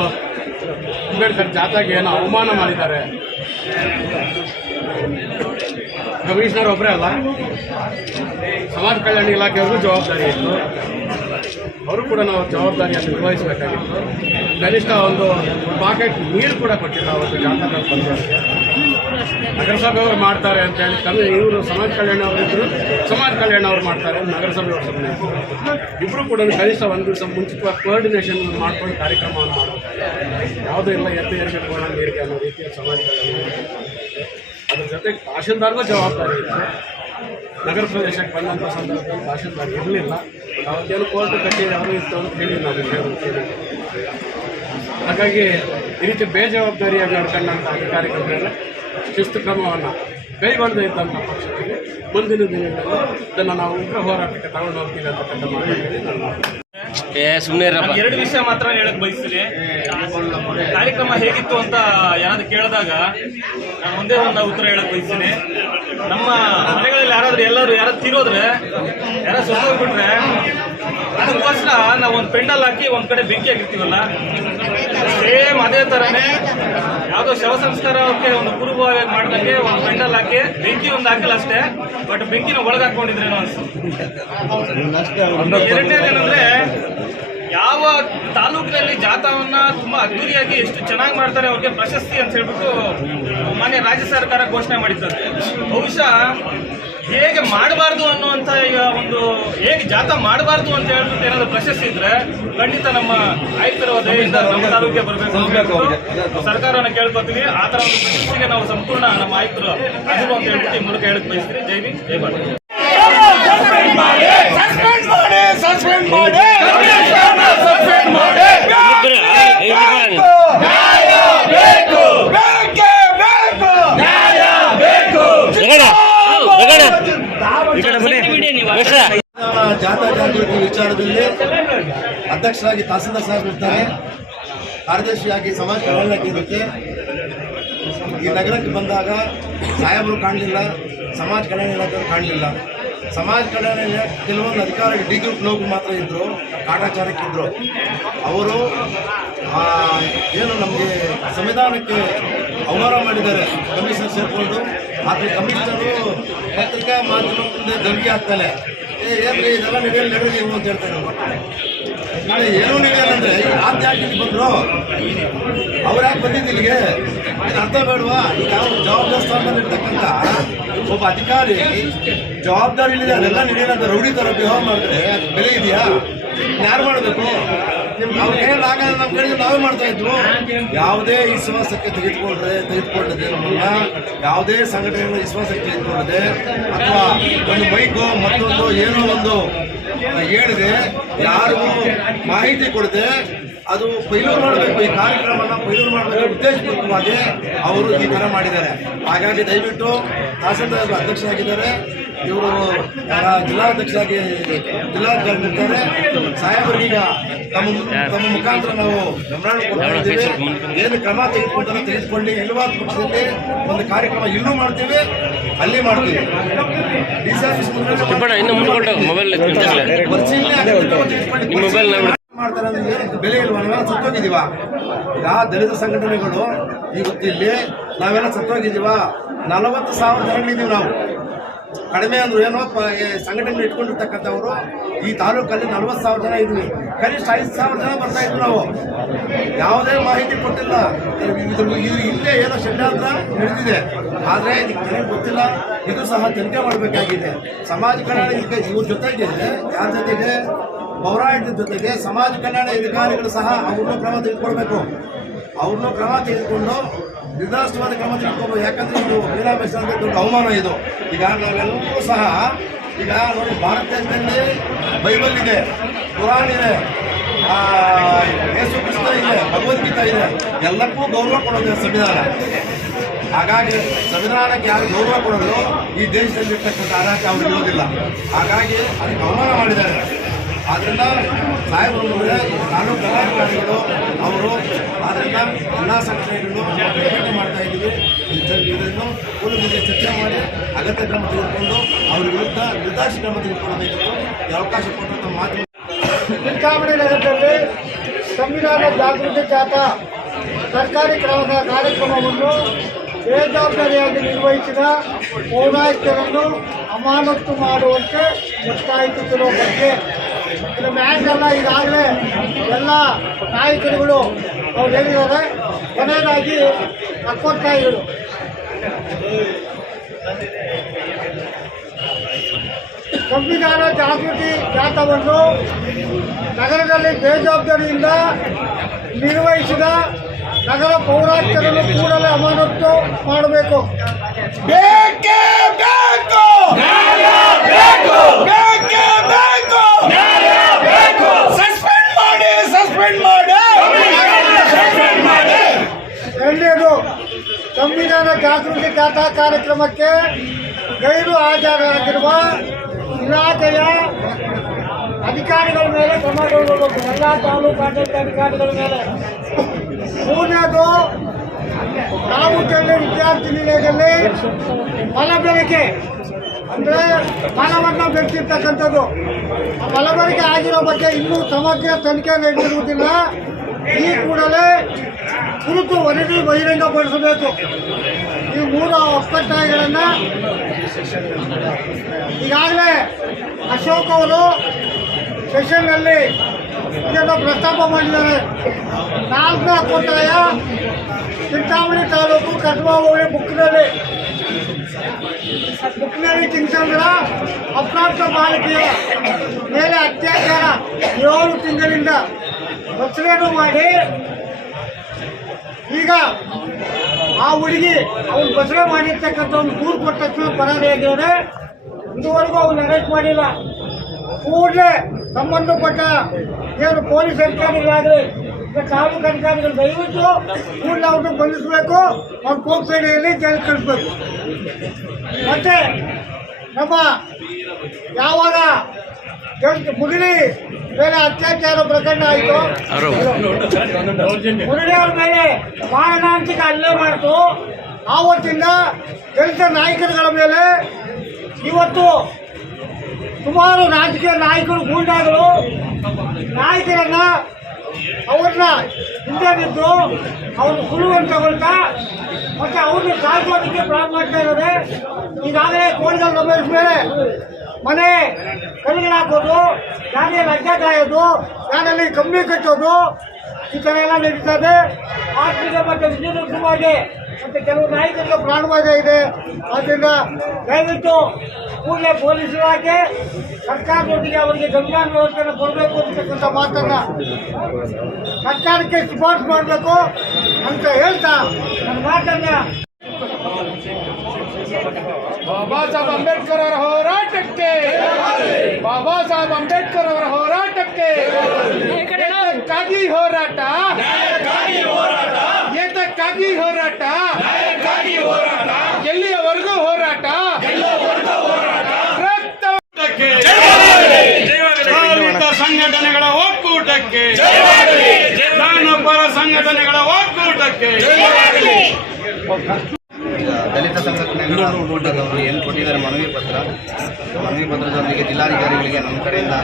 ಅಂಬೇಡ್ಕರ್ ಜಾಥಾಗೆ ಏನೋ ಅವಮಾನ ಮಾಡಿದ್ದಾರೆ. ಕಮಿಷನರ್ ಒಬ್ಬರೇ ಅಲ್ಲ, ಸಮಾಜ ಕಲ್ಯಾಣ ಇಲಾಖೆಯವ್ರಿಗೂ ಜವಾಬ್ದಾರಿ ಇತ್ತು. ಅವರು ಕೂಡ ನಾವು ಜವಾಬ್ದಾರಿಯನ್ನು ನಿರ್ವಹಿಸಬೇಕಾಗಿತ್ತು. ಕನಿಷ್ಠ ಒಂದು ಪಾಕೆಟ್ ನೀರು ಕೂಡ ಕೊಟ್ಟಿಲ್ಲ ಅವತ್ತು ಜಾಥಾದಲ್ಲಿ ಬಂದವರಿಗೆ. ನಗರಸಭೆಯವರು ಮಾಡ್ತಾರೆ ಅಂತ ಹೇಳಿ ಇವರು ಸಮಾಜ ಕಲ್ಯಾಣ ಅವರಿದ್ದರು, ಸಮಾಜ ಕಲ್ಯಾಣ ಅವ್ರು ಮಾಡ್ತಾರೆ, ನಗರಸಭೆಯವರು ಸುಮ್ಮನೆ ಇಬ್ಬರು ಕೂಡ ಕನಿಷ್ಠ ಒಂದು ದಿವಸ ಮುಂಚಿತವಾಗಿ ಕೋಆರ್ಡಿನೇಷನ್ ಮಾಡ್ಕೊಂಡು ಕಾರ್ಯಕ್ರಮವನ್ನು ಮಾಡಬೇಕಾದ್ರೆ ಯಾವುದೂ ಇಲ್ಲ, ಎದ್ದು ಏರಬೇಕು ನೀರಿಗೆ ಅನ್ನೋ ರೀತಿಯ ಸಮಾಜ ಕಲ್ಯಾಣ. ಅದ್ರ ಜೊತೆಗೆ ತಹಶೀಲ್ದಾರ್ಗೂ ಜವಾಬ್ದಾರಿ ಇತ್ತು. ನಗರ ಪ್ರದೇಶಕ್ಕೆ ಬಂದಂಥ ಸಂದರ್ಭದಲ್ಲಿ ತಹಶೀಲ್ದಾರ್ ಇರಲಿಲ್ಲ. ಅವತ್ತೇನು ಕೋರ್ಟ್ ಕಚೇರಿ ಅವರು ಇತ್ತು ಅಂತ ಹೇಳಿ ನಾವು ಹೇಳಿ. ಹಾಗಾಗಿ ಈ ರೀತಿ ಬೇಜವಾಬ್ದಾರಿಯಾಗಿ ನಡ್ಕೊಂಡಂಥ ಅಧಿಕಾರಿಗಳ ಮೇಲೆ ಶಿಸ್ತು ಕ್ರಮವನ್ನು ಕೈಗೊಳ್ಳದೇ ಇದ್ದಂಥ ಪಕ್ಷಕ್ಕೆ ಮುಂದಿನ ದಿನಗಳಲ್ಲಿ ಇದನ್ನು ನಾವು ಉಗ್ರ ಹೋರಾಟಕ್ಕೆ ತಗೊಂಡು ಹೋಗ್ತೀವಿ ಅಂತಕ್ಕಂಥ ಮಾತು ಹೇಳಿ ನಾನು ಎರಡು ವಿಷಯ ಮಾತ್ರ ಹೇಳಕ್ ಬಯಸ್ತೀನಿ. ಕಾರ್ಯಕ್ರಮ ಹೇಗಿತ್ತು ಅಂತ ಯಾರಾದ್ರೂ ಕೇಳಿದಾಗ ನಾನು ಒಂದೇ ಒಂದು ಉತ್ತರ ಹೇಳಕ್ ಬಯಸ್ತೀನಿ. ನಮ್ಮ ಮನೆಗಳಲ್ಲಿ ಯಾರಾದ್ರೂ ತೀರೋದ್ರೆ, ಯಾರಾದ್ರೂ ಸತ್ತೋಗ್ಬಿಟ್ರೆ ಅದಕ್ಕೋಸ್ಕರ ನಾವು ಒಂದು ಪೆಂಡಲ್ ಹಾಕಿ ಒಂದ್ ಕಡೆ ಬೆಂಕಿ ಹಾಕಿರ್ತೀವಲ್ಲ, ಸೇಮ್ ಅದೇ ತರನೇ ಯಾವುದೋ ಶವ ಸಂಸ್ಕಾರಕ್ಕೆ ಒಂದು ಪೂರ್ವವಾಗಿ ಮಾಡಿದಂಗೆ ಒಂದು ಪೆಂಡಲ್ ಹಾಕಿ ಬೆಂಕಿ ಒಂದು ಹಾಕಿಲ್ಲ ಅಷ್ಟೇ, ಬಟ್ ಬೆಂಕಿನ ಒಳಗೆ ಹಾಕೊಂಡಿದ್ರೇನೋ ಅನ್ಸುತ್ತೆ. ಎರಡನೇದೇನಂದ್ರೆ, ಯಾವ ತಾಲೂಕಿನಲ್ಲಿ ಜಾಥಾವನ್ನ ತುಂಬಾ ಅದ್ದೂರಿಯಾಗಿ ಎಷ್ಟು ಚೆನ್ನಾಗಿ ಮಾಡ್ತಾರೆ ಅವ್ರಿಗೆ ಪ್ರಶಸ್ತಿ ಅಂತ ಹೇಳ್ಬಿಟ್ಟು ಮಾನ್ಯ ರಾಜ್ಯ ಸರ್ಕಾರ ಘೋಷಣೆ ಮಾಡಿದ್ದಾರೆ. ಬಹುಶಃ ಹೇಗೆ ಮಾಡಬಾರ್ದು ಅನ್ನುವಂಥ ಒಂದು ಹೇಗೆ ಜಾಥಾ ಮಾಡಬಾರ್ದು ಅಂತ ಹೇಳ್ಬಿಟ್ಟು ಏನಾದ್ರು ಪ್ರಶಸ್ತಿ ಇದ್ರೆ ಖಂಡಿತ ನಮ್ಮ ಆಯುಕ್ತರ ವತಿಯಿಂದ ನಮ್ಮ ತಾಲೂಕಿಗೆ ಬರಬೇಕು ಅಂತ ಸರ್ಕಾರನ ಕೇಳ್ಕೊತೀವಿ. ಆ ಥರ ಒಂದು ಪ್ರಶಸ್ತಿಗೆ ನಾವು ಸಂಪೂರ್ಣ ನಮ್ಮ ಆಯುಕ್ತರು ಅದು ಅಂತ ಹೇಳ್ಬಿಟ್ಟು ಈ ಮೂಲಕ ಹೇಳಕ್ ಬಯಸ್ತೀನಿ. ಜೈ ಭೀಮ್, ಜೈ ಭಾರತ್. ಸಸ್ಪೆಂಡ್ ಮಾಡಿ ಜಾಥಾ ಜಾಗೃತಿ ವಿಚಾರದಲ್ಲಿ ಅಧ್ಯಕ್ಷರಾಗಿ ತಹಸೀಲ್ದಾರ್ ಸಾಹೇಬ್ ಇರ್ತಾರೆ, ಕಾರ್ಯದರ್ಶಿಯಾಗಿ ಸಮಾಜ ಕಲ್ಯಾಣ ಇರುತ್ತೆ. ಈ ನಗರಕ್ಕೆ ಬಂದಾಗ ಸಾಹೇಬರು ಕಾಣಲಿಲ್ಲ, ಸಮಾಜ ಕಲ್ಯಾಣ ಇಲಾಖೆಯವರು ಕಾಣಲಿಲ್ಲ. ಸಮಾಜ ಕಲ್ಯಾಣ ಕೆಲವೊಂದು ಅಧಿಕಾರಿಗಳು ಡಿ ಗ್ರೂಪ್ ನೌಕರು ಮಾತ್ರ ಇದ್ದರು, ಕಾಟಾಚಾರಕ್ಕಿದ್ದರು. ಅವರು ಏನು ನಮಗೆ ಸಂವಿಧಾನಕ್ಕೆ ಅವಮಾನ ಮಾಡಿದ್ದಾರೆ ಕಮಿಷನರ್ ಸೇರಿಕೊಂಡು. ಆದರೆ ಕಮಿಷನರು ಪತ್ರಿಕಾ ಮಾಧ್ಯಮ ಮುಂದೆ ಧಮಕಿ ಹಾಕ್ತಾನೆ, ಏನ್ರಿ ಇದೆಲ್ಲ ನಡೆಯಲ್ಲ ನೀವು ಅಂತ ಹೇಳ್ತಾರೆ. ನಾಳೆ ಏನೂ ನಡೆಯಲ್ಲ ಅಂದರೆ ಆಜ್ಞೆ ಹಾಕಿ ಬಂದರು, ಅವ್ರು ಯಾಕೆ ಬಂದಿದ್ದು ಇಲ್ಲಿಗೆ? ಇದು ಅರ್ಥ ಬೇಡವಾ? ಈಗ ಜವಾಬ್ದಾರಿ ಸ್ಥಾನದಲ್ಲಿ ಇರ್ತಕ್ಕಂಥ ಒಬ್ಬ ಅಧಿಕಾರಿ ಜವಾಬ್ದಾರಿ ಇಲ್ಲಿದೆ, ಅದೆಲ್ಲ ನಡೆಯಲ್ಲ ಅಂತ ರೌಡಿ ಥರ ಬಿಹೇವ್ ಮಾಡಿದ್ರೆ ಅದು ಬೆಲೆ ಇದೆಯಾ? ಯಾರು ಮಾಡಬೇಕು? ಅವ್ರ ಕೈಯಲ್ಲಿ ಆಗಲ್ಲ, ನಮ್ಮ ಕಡೆಗೆ ನಾವೇ ಮಾಡ್ತಾ ಇದ್ವು. ಯಾವುದೇ ವಿಶ್ವಾಸಕ್ಕೆ ತೆಗೆದುಕೊಳ್ಳದೆ ನಮ್ಮನ್ನ ಯಾವುದೇ ಸಂಘಟನೆಗಳು ವಿಶ್ವಾಸಕ್ಕೆ ತೆಗೆದುಕೊಳ್ಳದೆ ಅಥವಾ ಒಂದು ಮೈಕೋ ಮತ್ತೊಂದು ಏನೋ ಒಂದು ಹೇಳಿದೆ, ಯಾರಿಗೂ ಮಾಹಿತಿ ಕೊಡದೆ ಅದು ಪೈಲೂರು ಮಾಡಬೇಕು, ಈ ಕಾರ್ಯಕ್ರಮನ ಪೈಲೂರು ಮಾಡಬೇಕು ಉದ್ದೇಶಪೂರ್ವಕವಾಗಿ ಅವರು ಈ ಥರ ಮಾಡಿದ್ದಾರೆ. ಹಾಗಾಗಿ ದಯವಿಟ್ಟು ತಹಸೀಲ್ದಾರ್ ಅಧ್ಯಕ್ಷರಾಗಿದ್ದಾರೆ, ಇವರು ಜಿಲ್ಲಾಧ್ಯಕ್ಷರಾಗಿ ಜಿಲ್ಲಾಧಿಕಾರಿಗಳಿದ್ದಾರೆ. ಸಾಹೇಬರಿಗೀಗ ತಮ್ಮ ಮುಖಾಂತರ ನಾವು ಗಮನ ಕೊಡ್ತಾ ಇದ್ದೀವಿ. ಏನು ಕ್ರಮ ತೆಗೆದುಕೊಳ್ಳಿ, ಇಲ್ಲವಾದ ಪಕ್ಷದಲ್ಲಿ ಒಂದು ಕಾರ್ಯಕ್ರಮ ಇಲ್ಲೂ ಮಾಡ್ತೀವಿ, ಅಲ್ಲಿ ಮಾಡ್ತೀವಿ. ಮಾಡ್ತಾರೆ ಅಂದ್ರೆ ಬೆಲೆ ಇಲ್ವಾ? ನಾವೆಲ್ಲ ಸತ್ತೋಗಿದ್ದೀವ? ಈಗ ದಲಿತ ಸಂಘಟನೆಗಳು ಇವತ್ತಿಲ್ಲಿ ನಾವೆಲ್ಲ ಸತ್ತೋಗಿದ್ದೀವ. 40,000 ಜನಗಳಿದ್ದೀವಿ ನಾವು. ಕಡಿಮೆ ಅಂದ್ರು ಏನೋ ಸಂಘಟನೆ ಇಟ್ಕೊಂಡಿರ್ತಕ್ಕಂಥವ್ರು ಈ ತಾಲೂಕಲ್ಲಿ 40,000 ಜನ ಇದ್ವಿ. ಕನಿಷ್ಠ 5,000 ಜನ ಬರ್ತಾ ಇದ್ವಿ ನಾವು. ಯಾವುದೇ ಮಾಹಿತಿ ಕೊಟ್ಟಿಲ್ಲ. ಇಲ್ಲೇ ಏನೋ ಷಡ್ಯಂತ್ರ ನಡೆದಿದೆ, ಆದರೆ ಇದಕ್ಕೆ ನನಗೆ ಗೊತ್ತಿಲ್ಲ. ಇದು ಸಹ ತನಿಖೆ ಮಾಡಬೇಕಾಗಿದೆ. ಸಮಾಜ ಕಲ್ಯಾಣ ಇವ್ರ ಜೊತೆಗೆ ಯಾರ ಜೊತೆಗೆ ಪೌರಾಯುಕ್ತರ ಜೊತೆಗೆ ಸಮಾಜ ಕಲ್ಯಾಣ ಅಧಿಕಾರಿಗಳು ಸಹ ಅವ್ರನ್ನೂ ಕ್ರಮ ತೆಗೆದುಕೊಳ್ಬೇಕು. ಅವ್ರನ್ನೂ ಕ್ರಮ ತೆಗೆದುಕೊಂಡು ನಿರ್ದಾಕ್ಷಿಣ್ಯವಾದ ಕ್ರಮ ತೆಗೆದುಕೊಳ್ಬೇಕು. ಯಾಕಂದರೆ ಇದು ಮೀನಾಮೇಶ ಅಂದರೆ ದೊಡ್ಡ ಅವಮಾನ ಇದು. ಈಗ ನಾವೆಲ್ಲರೂ ಸಹ ಈಗ ನೋಡಿ, ಭಾರತ ದೇಶದಲ್ಲಿ ಬೈಬಲ್ ಇದೆ, ಕುರಾನ್ ಇದೆ, ಯೇಸು ಕ್ರಿಸ್ತ ಇದೆ, ಭಗವದ್ಗೀತಾ ಇದೆ. ಎಲ್ಲಕ್ಕೂ ಗೌರವ ಕೊಡೋದು ಸಂವಿಧಾನ. ಹಾಗಾಗಿ ಸಂವಿಧಾನಕ್ಕೆ ಯಾರು ಗೌರವ ಕೊಡೋದು ಈ ದೇಶದಲ್ಲಿ ಇರ್ತಕ್ಕಂಥ ಅರ್ಹತೆ ಅವ್ರಿಗೆ ಇರೋದಿಲ್ಲ. ಹಾಗಾಗಿ ಅದಕ್ಕೆ ಅವಮಾನ ಮಾಡಿದ್ದಾರೆ. ಆದ್ದರಿಂದ ಸಾಹೇಬರು ತಾಲೂಕು ಜಿಲ್ಲಾಧಿಕಾರಿಗಳು ಅವರು ಆದ್ದರಿಂದ ಎಲ್ಲ ಸಂಘಟನೆಗಳು ಭೇಟಿ ಮಾಡ್ತಾ ಇದ್ದೀವಿ. ಇದನ್ನು ಕೂಲುಗಳಿಗೆ ಚರ್ಚೆ ಮಾಡಿ ಅಗತ್ಯ ಕ್ರಮ ತೆಗೆದುಕೊಂಡು ಅವ್ರ ವಿರುದ್ಧ ನಿರ್ದಾಕ್ಷಿ ಕ್ರಮ ತೆಗೆದುಕೊಳ್ಳಬೇಕು. ಅವಕಾಶ ಕೊಟ್ಟಂಥ ಮಾಧ್ಯಮ ಚಿಂತಾಮಣಿ ನಗರದಲ್ಲಿ ಸಂವಿಧಾನ ಜಾಗೃತಿ ಜಾಥಾ ಸರ್ಕಾರಿ ಕಾರ್ಯಕ್ರಮವನ್ನು ಬೇಜವಾಬ್ದಾರಿಯಾಗಿ ನಿರ್ವಹಿಸಿದ ಪೌರಾಯುಕ್ತರನ್ನು ಅಮಾನತು ಮಾಡುವಂತೆ ಒತ್ತಾಯಿಸುತ್ತಿರುವ ಬಗ್ಗೆ ಇದರ ಮ್ಯಾಚಲ್ಲ. ಈಗಾಗಲೇ ಎಲ್ಲ ನಾಯಕರುಗಳು ಅವ್ರು ಹೇಳಿದ್ದಾರೆ. ಕೊನೆಯದಾಗಿ ಅಕ್ಕೊತ್ತಾಯಿಗಳು ಸಂವಿಧಾನ ಜಾಗೃತಿ ಜಾಥಾವನ್ನು ನಗರದಲ್ಲಿ ಬೇಜವಾಬ್ದಾರಿಯಿಂದ ನಿರ್ವಹಿಸಿದ ನಗರ ಪೌರಾಯುಕ್ತರನ್ನು ಕೂಡಲೇ ಅಮಾನತು ಮಾಡಬೇಕು. ಬೇಕೇ ಬೇಕು, ನ್ಯಾಯ ಬೇಕು, ಬೇಕೇ ಬೇಕು, ನ್ಯಾಯ ಬೇಕು. ಸಸ್ಪೆಂಡ್ ಮಾಡಿ, ಸಸ್ಪೆಂಡ್ ಮಾಡಿ, ಸಸ್ಪೆಂಡ್ ಮಾಡಿ. ಎರಡನೇದು, ಸಂವಿಧಾನ ಜಾಗೃತಿ ಜಾಥಾ ಕಾರ್ಯಕ್ರಮಕ್ಕೆ ಗೈರು ಹಾಜರಾಗಿರುವ ಇಲಾಖೆಯ ಅಧಿಕಾರಿಗಳ ಮೇಲೆ ಕ್ರಮ ಕೈಗೊಳ್ಳಬೇಕು. ಎಲ್ಲ ತಾಲೂಕು ಆಡಳಿತ ಅಧಿಕಾರಿಗಳ ಮೇಲೆ. ಮೂರನೇದು, ತಾಲೂಕಲ್ಲಿ ವಿದ್ಯಾರ್ಥಿ ನಿಲಯದಲ್ಲಿ ಮಲಬೆಳಕೆ ಅಂದರೆ ಮಲವನ್ನು ಬೆಳೆಸಿರ್ತಕ್ಕಂಥದ್ದು, ಆ ಮಲಬೆಳಕೆ ಆಗಿರೋ ಬಗ್ಗೆ ಇನ್ನೂ ಸಮಗ್ರ ತನಿಖೆ ನಡೆದಿರುವುದಿಲ್ಲ. ಈ ಕೂಡಲೇ ಕುರಿತು ವರದಿ ಬಹಿರಂಗಪಡಿಸಬೇಕು. ಈ ಮೂರು ಒಪ್ಪತ್ತಾಯಿಗಳನ್ನು ಈಗಾಗಲೇ ಅಶೋಕ್ ಅವರು ಸೆಷನ್ನಲ್ಲಿ ಇದನ್ನು ಪ್ರಸ್ತಾಪ ಮಾಡಿದ್ದಾರೆ. 4ನೇ ಒಪ್ಪತ್ತಾಯ ಚಿಂತಾಮಣಿ ತಾಲೂಕು ಕಸಬಾ ಹೋಬಳಿ ಬುಕ್ನಳ್ಳಿ ಚಿಂಚಂದ್ರ ಅಪ್ರಾಪ್ತ ಬಾಲಕಿಯ ಮೇಲೆ ಅತ್ಯಾಚಾರ 7 ತಿಂಗಳಿಂದ ರಕ್ಷಣೆ ಮಾಡಿ ಈಗ ಆ ಹುಡುಗಿ ಅವ್ನು ಬಸರೆ ಮಾಡಿರ್ತಕ್ಕಂಥ ಒಂದು ದೂರು ಕೊಟ್ಟ ತಕ್ಷಣ ಪರಾರಿಯಾಗಿದ್ದಾರೆ. ಇದುವರೆಗೂ ಅವ್ನು ಅರೆಸ್ಟ್ ಮಾಡಿಲ್ಲ. ಕೂಡಲೇ ಸಂಬಂಧಪಟ್ಟ ಏನು ಪೊಲೀಸ್ ಅಧಿಕಾರಿಗಳಾಗಲಿ ತಾಲೂಕು ಅಧಿಕಾರಿಗಳು ದಯವಿಟ್ಟು ಕೂಡಲೇ ಅವ್ರನ್ನ ಬಂಧಿಸಬೇಕು. ಅವ್ರ ಕೋಪೇಣೆಯಲ್ಲಿ ಜೈಲು ಕಳಿಸ್ಬೇಕು. ಮತ್ತೆ ನಮ್ಮ ಯಾವಾಗ ಮುರಳಿ ಮೇಲೆ ಅತ್ಯಾಚಾರ ಪ್ರಕರಣ ಆಯಿತು, ಮುರಳಿ ಅವ್ರ ಮೇಲೆ ಮಾರಣಾಂತಿಕ ಹಲ್ಲೆ ಮಾಡಿತು. ಆವತ್ತಿಂದ ದಲಿತ ನಾಯಕರುಗಳ ಮೇಲೆ ಇವತ್ತು ಸುಮಾರು ರಾಜಕೀಯ ನಾಯಕರು ಗೂಂಡಾಗಳು ನಾಯಕರನ್ನ ಅವ್ರನ್ನ ಹಿಂದೆ ಬಿದ್ದು ಅವ್ರನ್ನ ಸುಳುವನ್ನು ತಗೊಳ್ತಾ ಮತ್ತೆ ಅವ್ರನ್ನ ಸಾಯಿಸೋದಕ್ಕೆ ಪ್ಲಾನ್ ಮಾಡ್ತಾ ಇದ್ದಾರೆ. ಈಗಾಗಲೇ ಕೋಳಿಗಳು ರಮೇಶ್ ಮೇಲೆ ಮನೆ ಕಲ್ಲಿಗೆ ಹಾಕೋದು, ಗಾಡಿಯಲ್ಲಿ ಅಡ್ಡ ಕಾಯೋದು, ಗಾಡಿಯಲ್ಲಿ ಕಂಬಿ ಕಟ್ಟೋದು, ಈ ಥರ ಎಲ್ಲ ನಡೀತಾ ಇದೆ. ಆರ್ಥಿಕ ಮತ್ತು ವಿಜಯೋತ್ಸವವಾಗಿ ಮತ್ತು ಕೆಲವು ನಾಯಕರಿಗೆ ಪ್ರಾಣವಾದ ಇದೆ. ಆದ್ದರಿಂದ ದಯವಿಟ್ಟು ಕೂಡಲೇ ಪೊಲೀಸ್ ಇಲಾಖೆ ಸರ್ಕಾರದೊಂದಿಗೆ ಅವರಿಗೆ ಗಮನ ವ್ಯವಸ್ಥೆಯನ್ನು ಕೊಡಬೇಕು ಅಂತಕ್ಕಂಥ ಮಾತನ್ನ ಸರ್ಕಾರಕ್ಕೆ ಶಿಫಾರಸು ಮಾಡಬೇಕು ಅಂತ ಹೇಳ್ತಾ ನನ್ನ ಮಾತನ್ನ ಬಾಬಾ ಸಾಹೇಬ್ ಅಂಬೇಡ್ಕರ್ ಅವರ ಹೋರಾಟಕ್ಕೆ, ಬಾಬಾ ಸಾಹೇಬ್ ಅಂಬೇಡ್ಕರ್ ಅವರ ಹೋರಾಟಕ್ಕೆ, ಏತಕ್ಕಾಗಿ ಹೋರಾಟ, ಏತಕ್ಕಾಗಿ ಹೋರಾಟ, ಎಲ್ಲಿಯವರೆಗೂ ಹೋರಾಟ, ರಕ್ತಕ್ಕೆ, ದಲಿತ ಸಂಘಟನೆಗಳ ಒಕ್ಕೂಟಕ್ಕೆ, ಜಾನಪರ ಸಂಘಟನೆಗಳ ಒಕ್ಕೂಟಕ್ಕೆ. ದಲಿತ ಸಂಘಟನೆಗಳ ಒಕ್ಕೂಟದವರು ಏನು ಕೊಟ್ಟಿದ್ದಾರೆ ಮನವಿ ಪತ್ರದೊಂದಿಗೆ ಜಿಲ್ಲಾಧಿಕಾರಿಗಳಿಗೆ ನಮ್ಮ ಕಡೆಯಿಂದ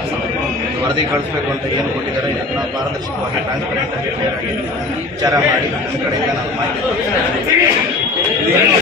ವರದಿ ಕಳಿಸ್ಬೇಕು ಅಂತ ಏನು ಕೊಟ್ಟಿದ್ದಾರೆ ಇದನ್ನು ಪಾರದರ್ಶಕವಾಗಿ ಟ್ರಾನ್ಸ್ಪರೆಂಟ್ ಆಗಿ ಕ್ಲಿಯರ್ ಆಗಿ ವಿಚಾರ ಮಾಡಿ ನಮ್ಮ ಕಡೆಯಿಂದ ನಾವು ಮಾಹಿತಿ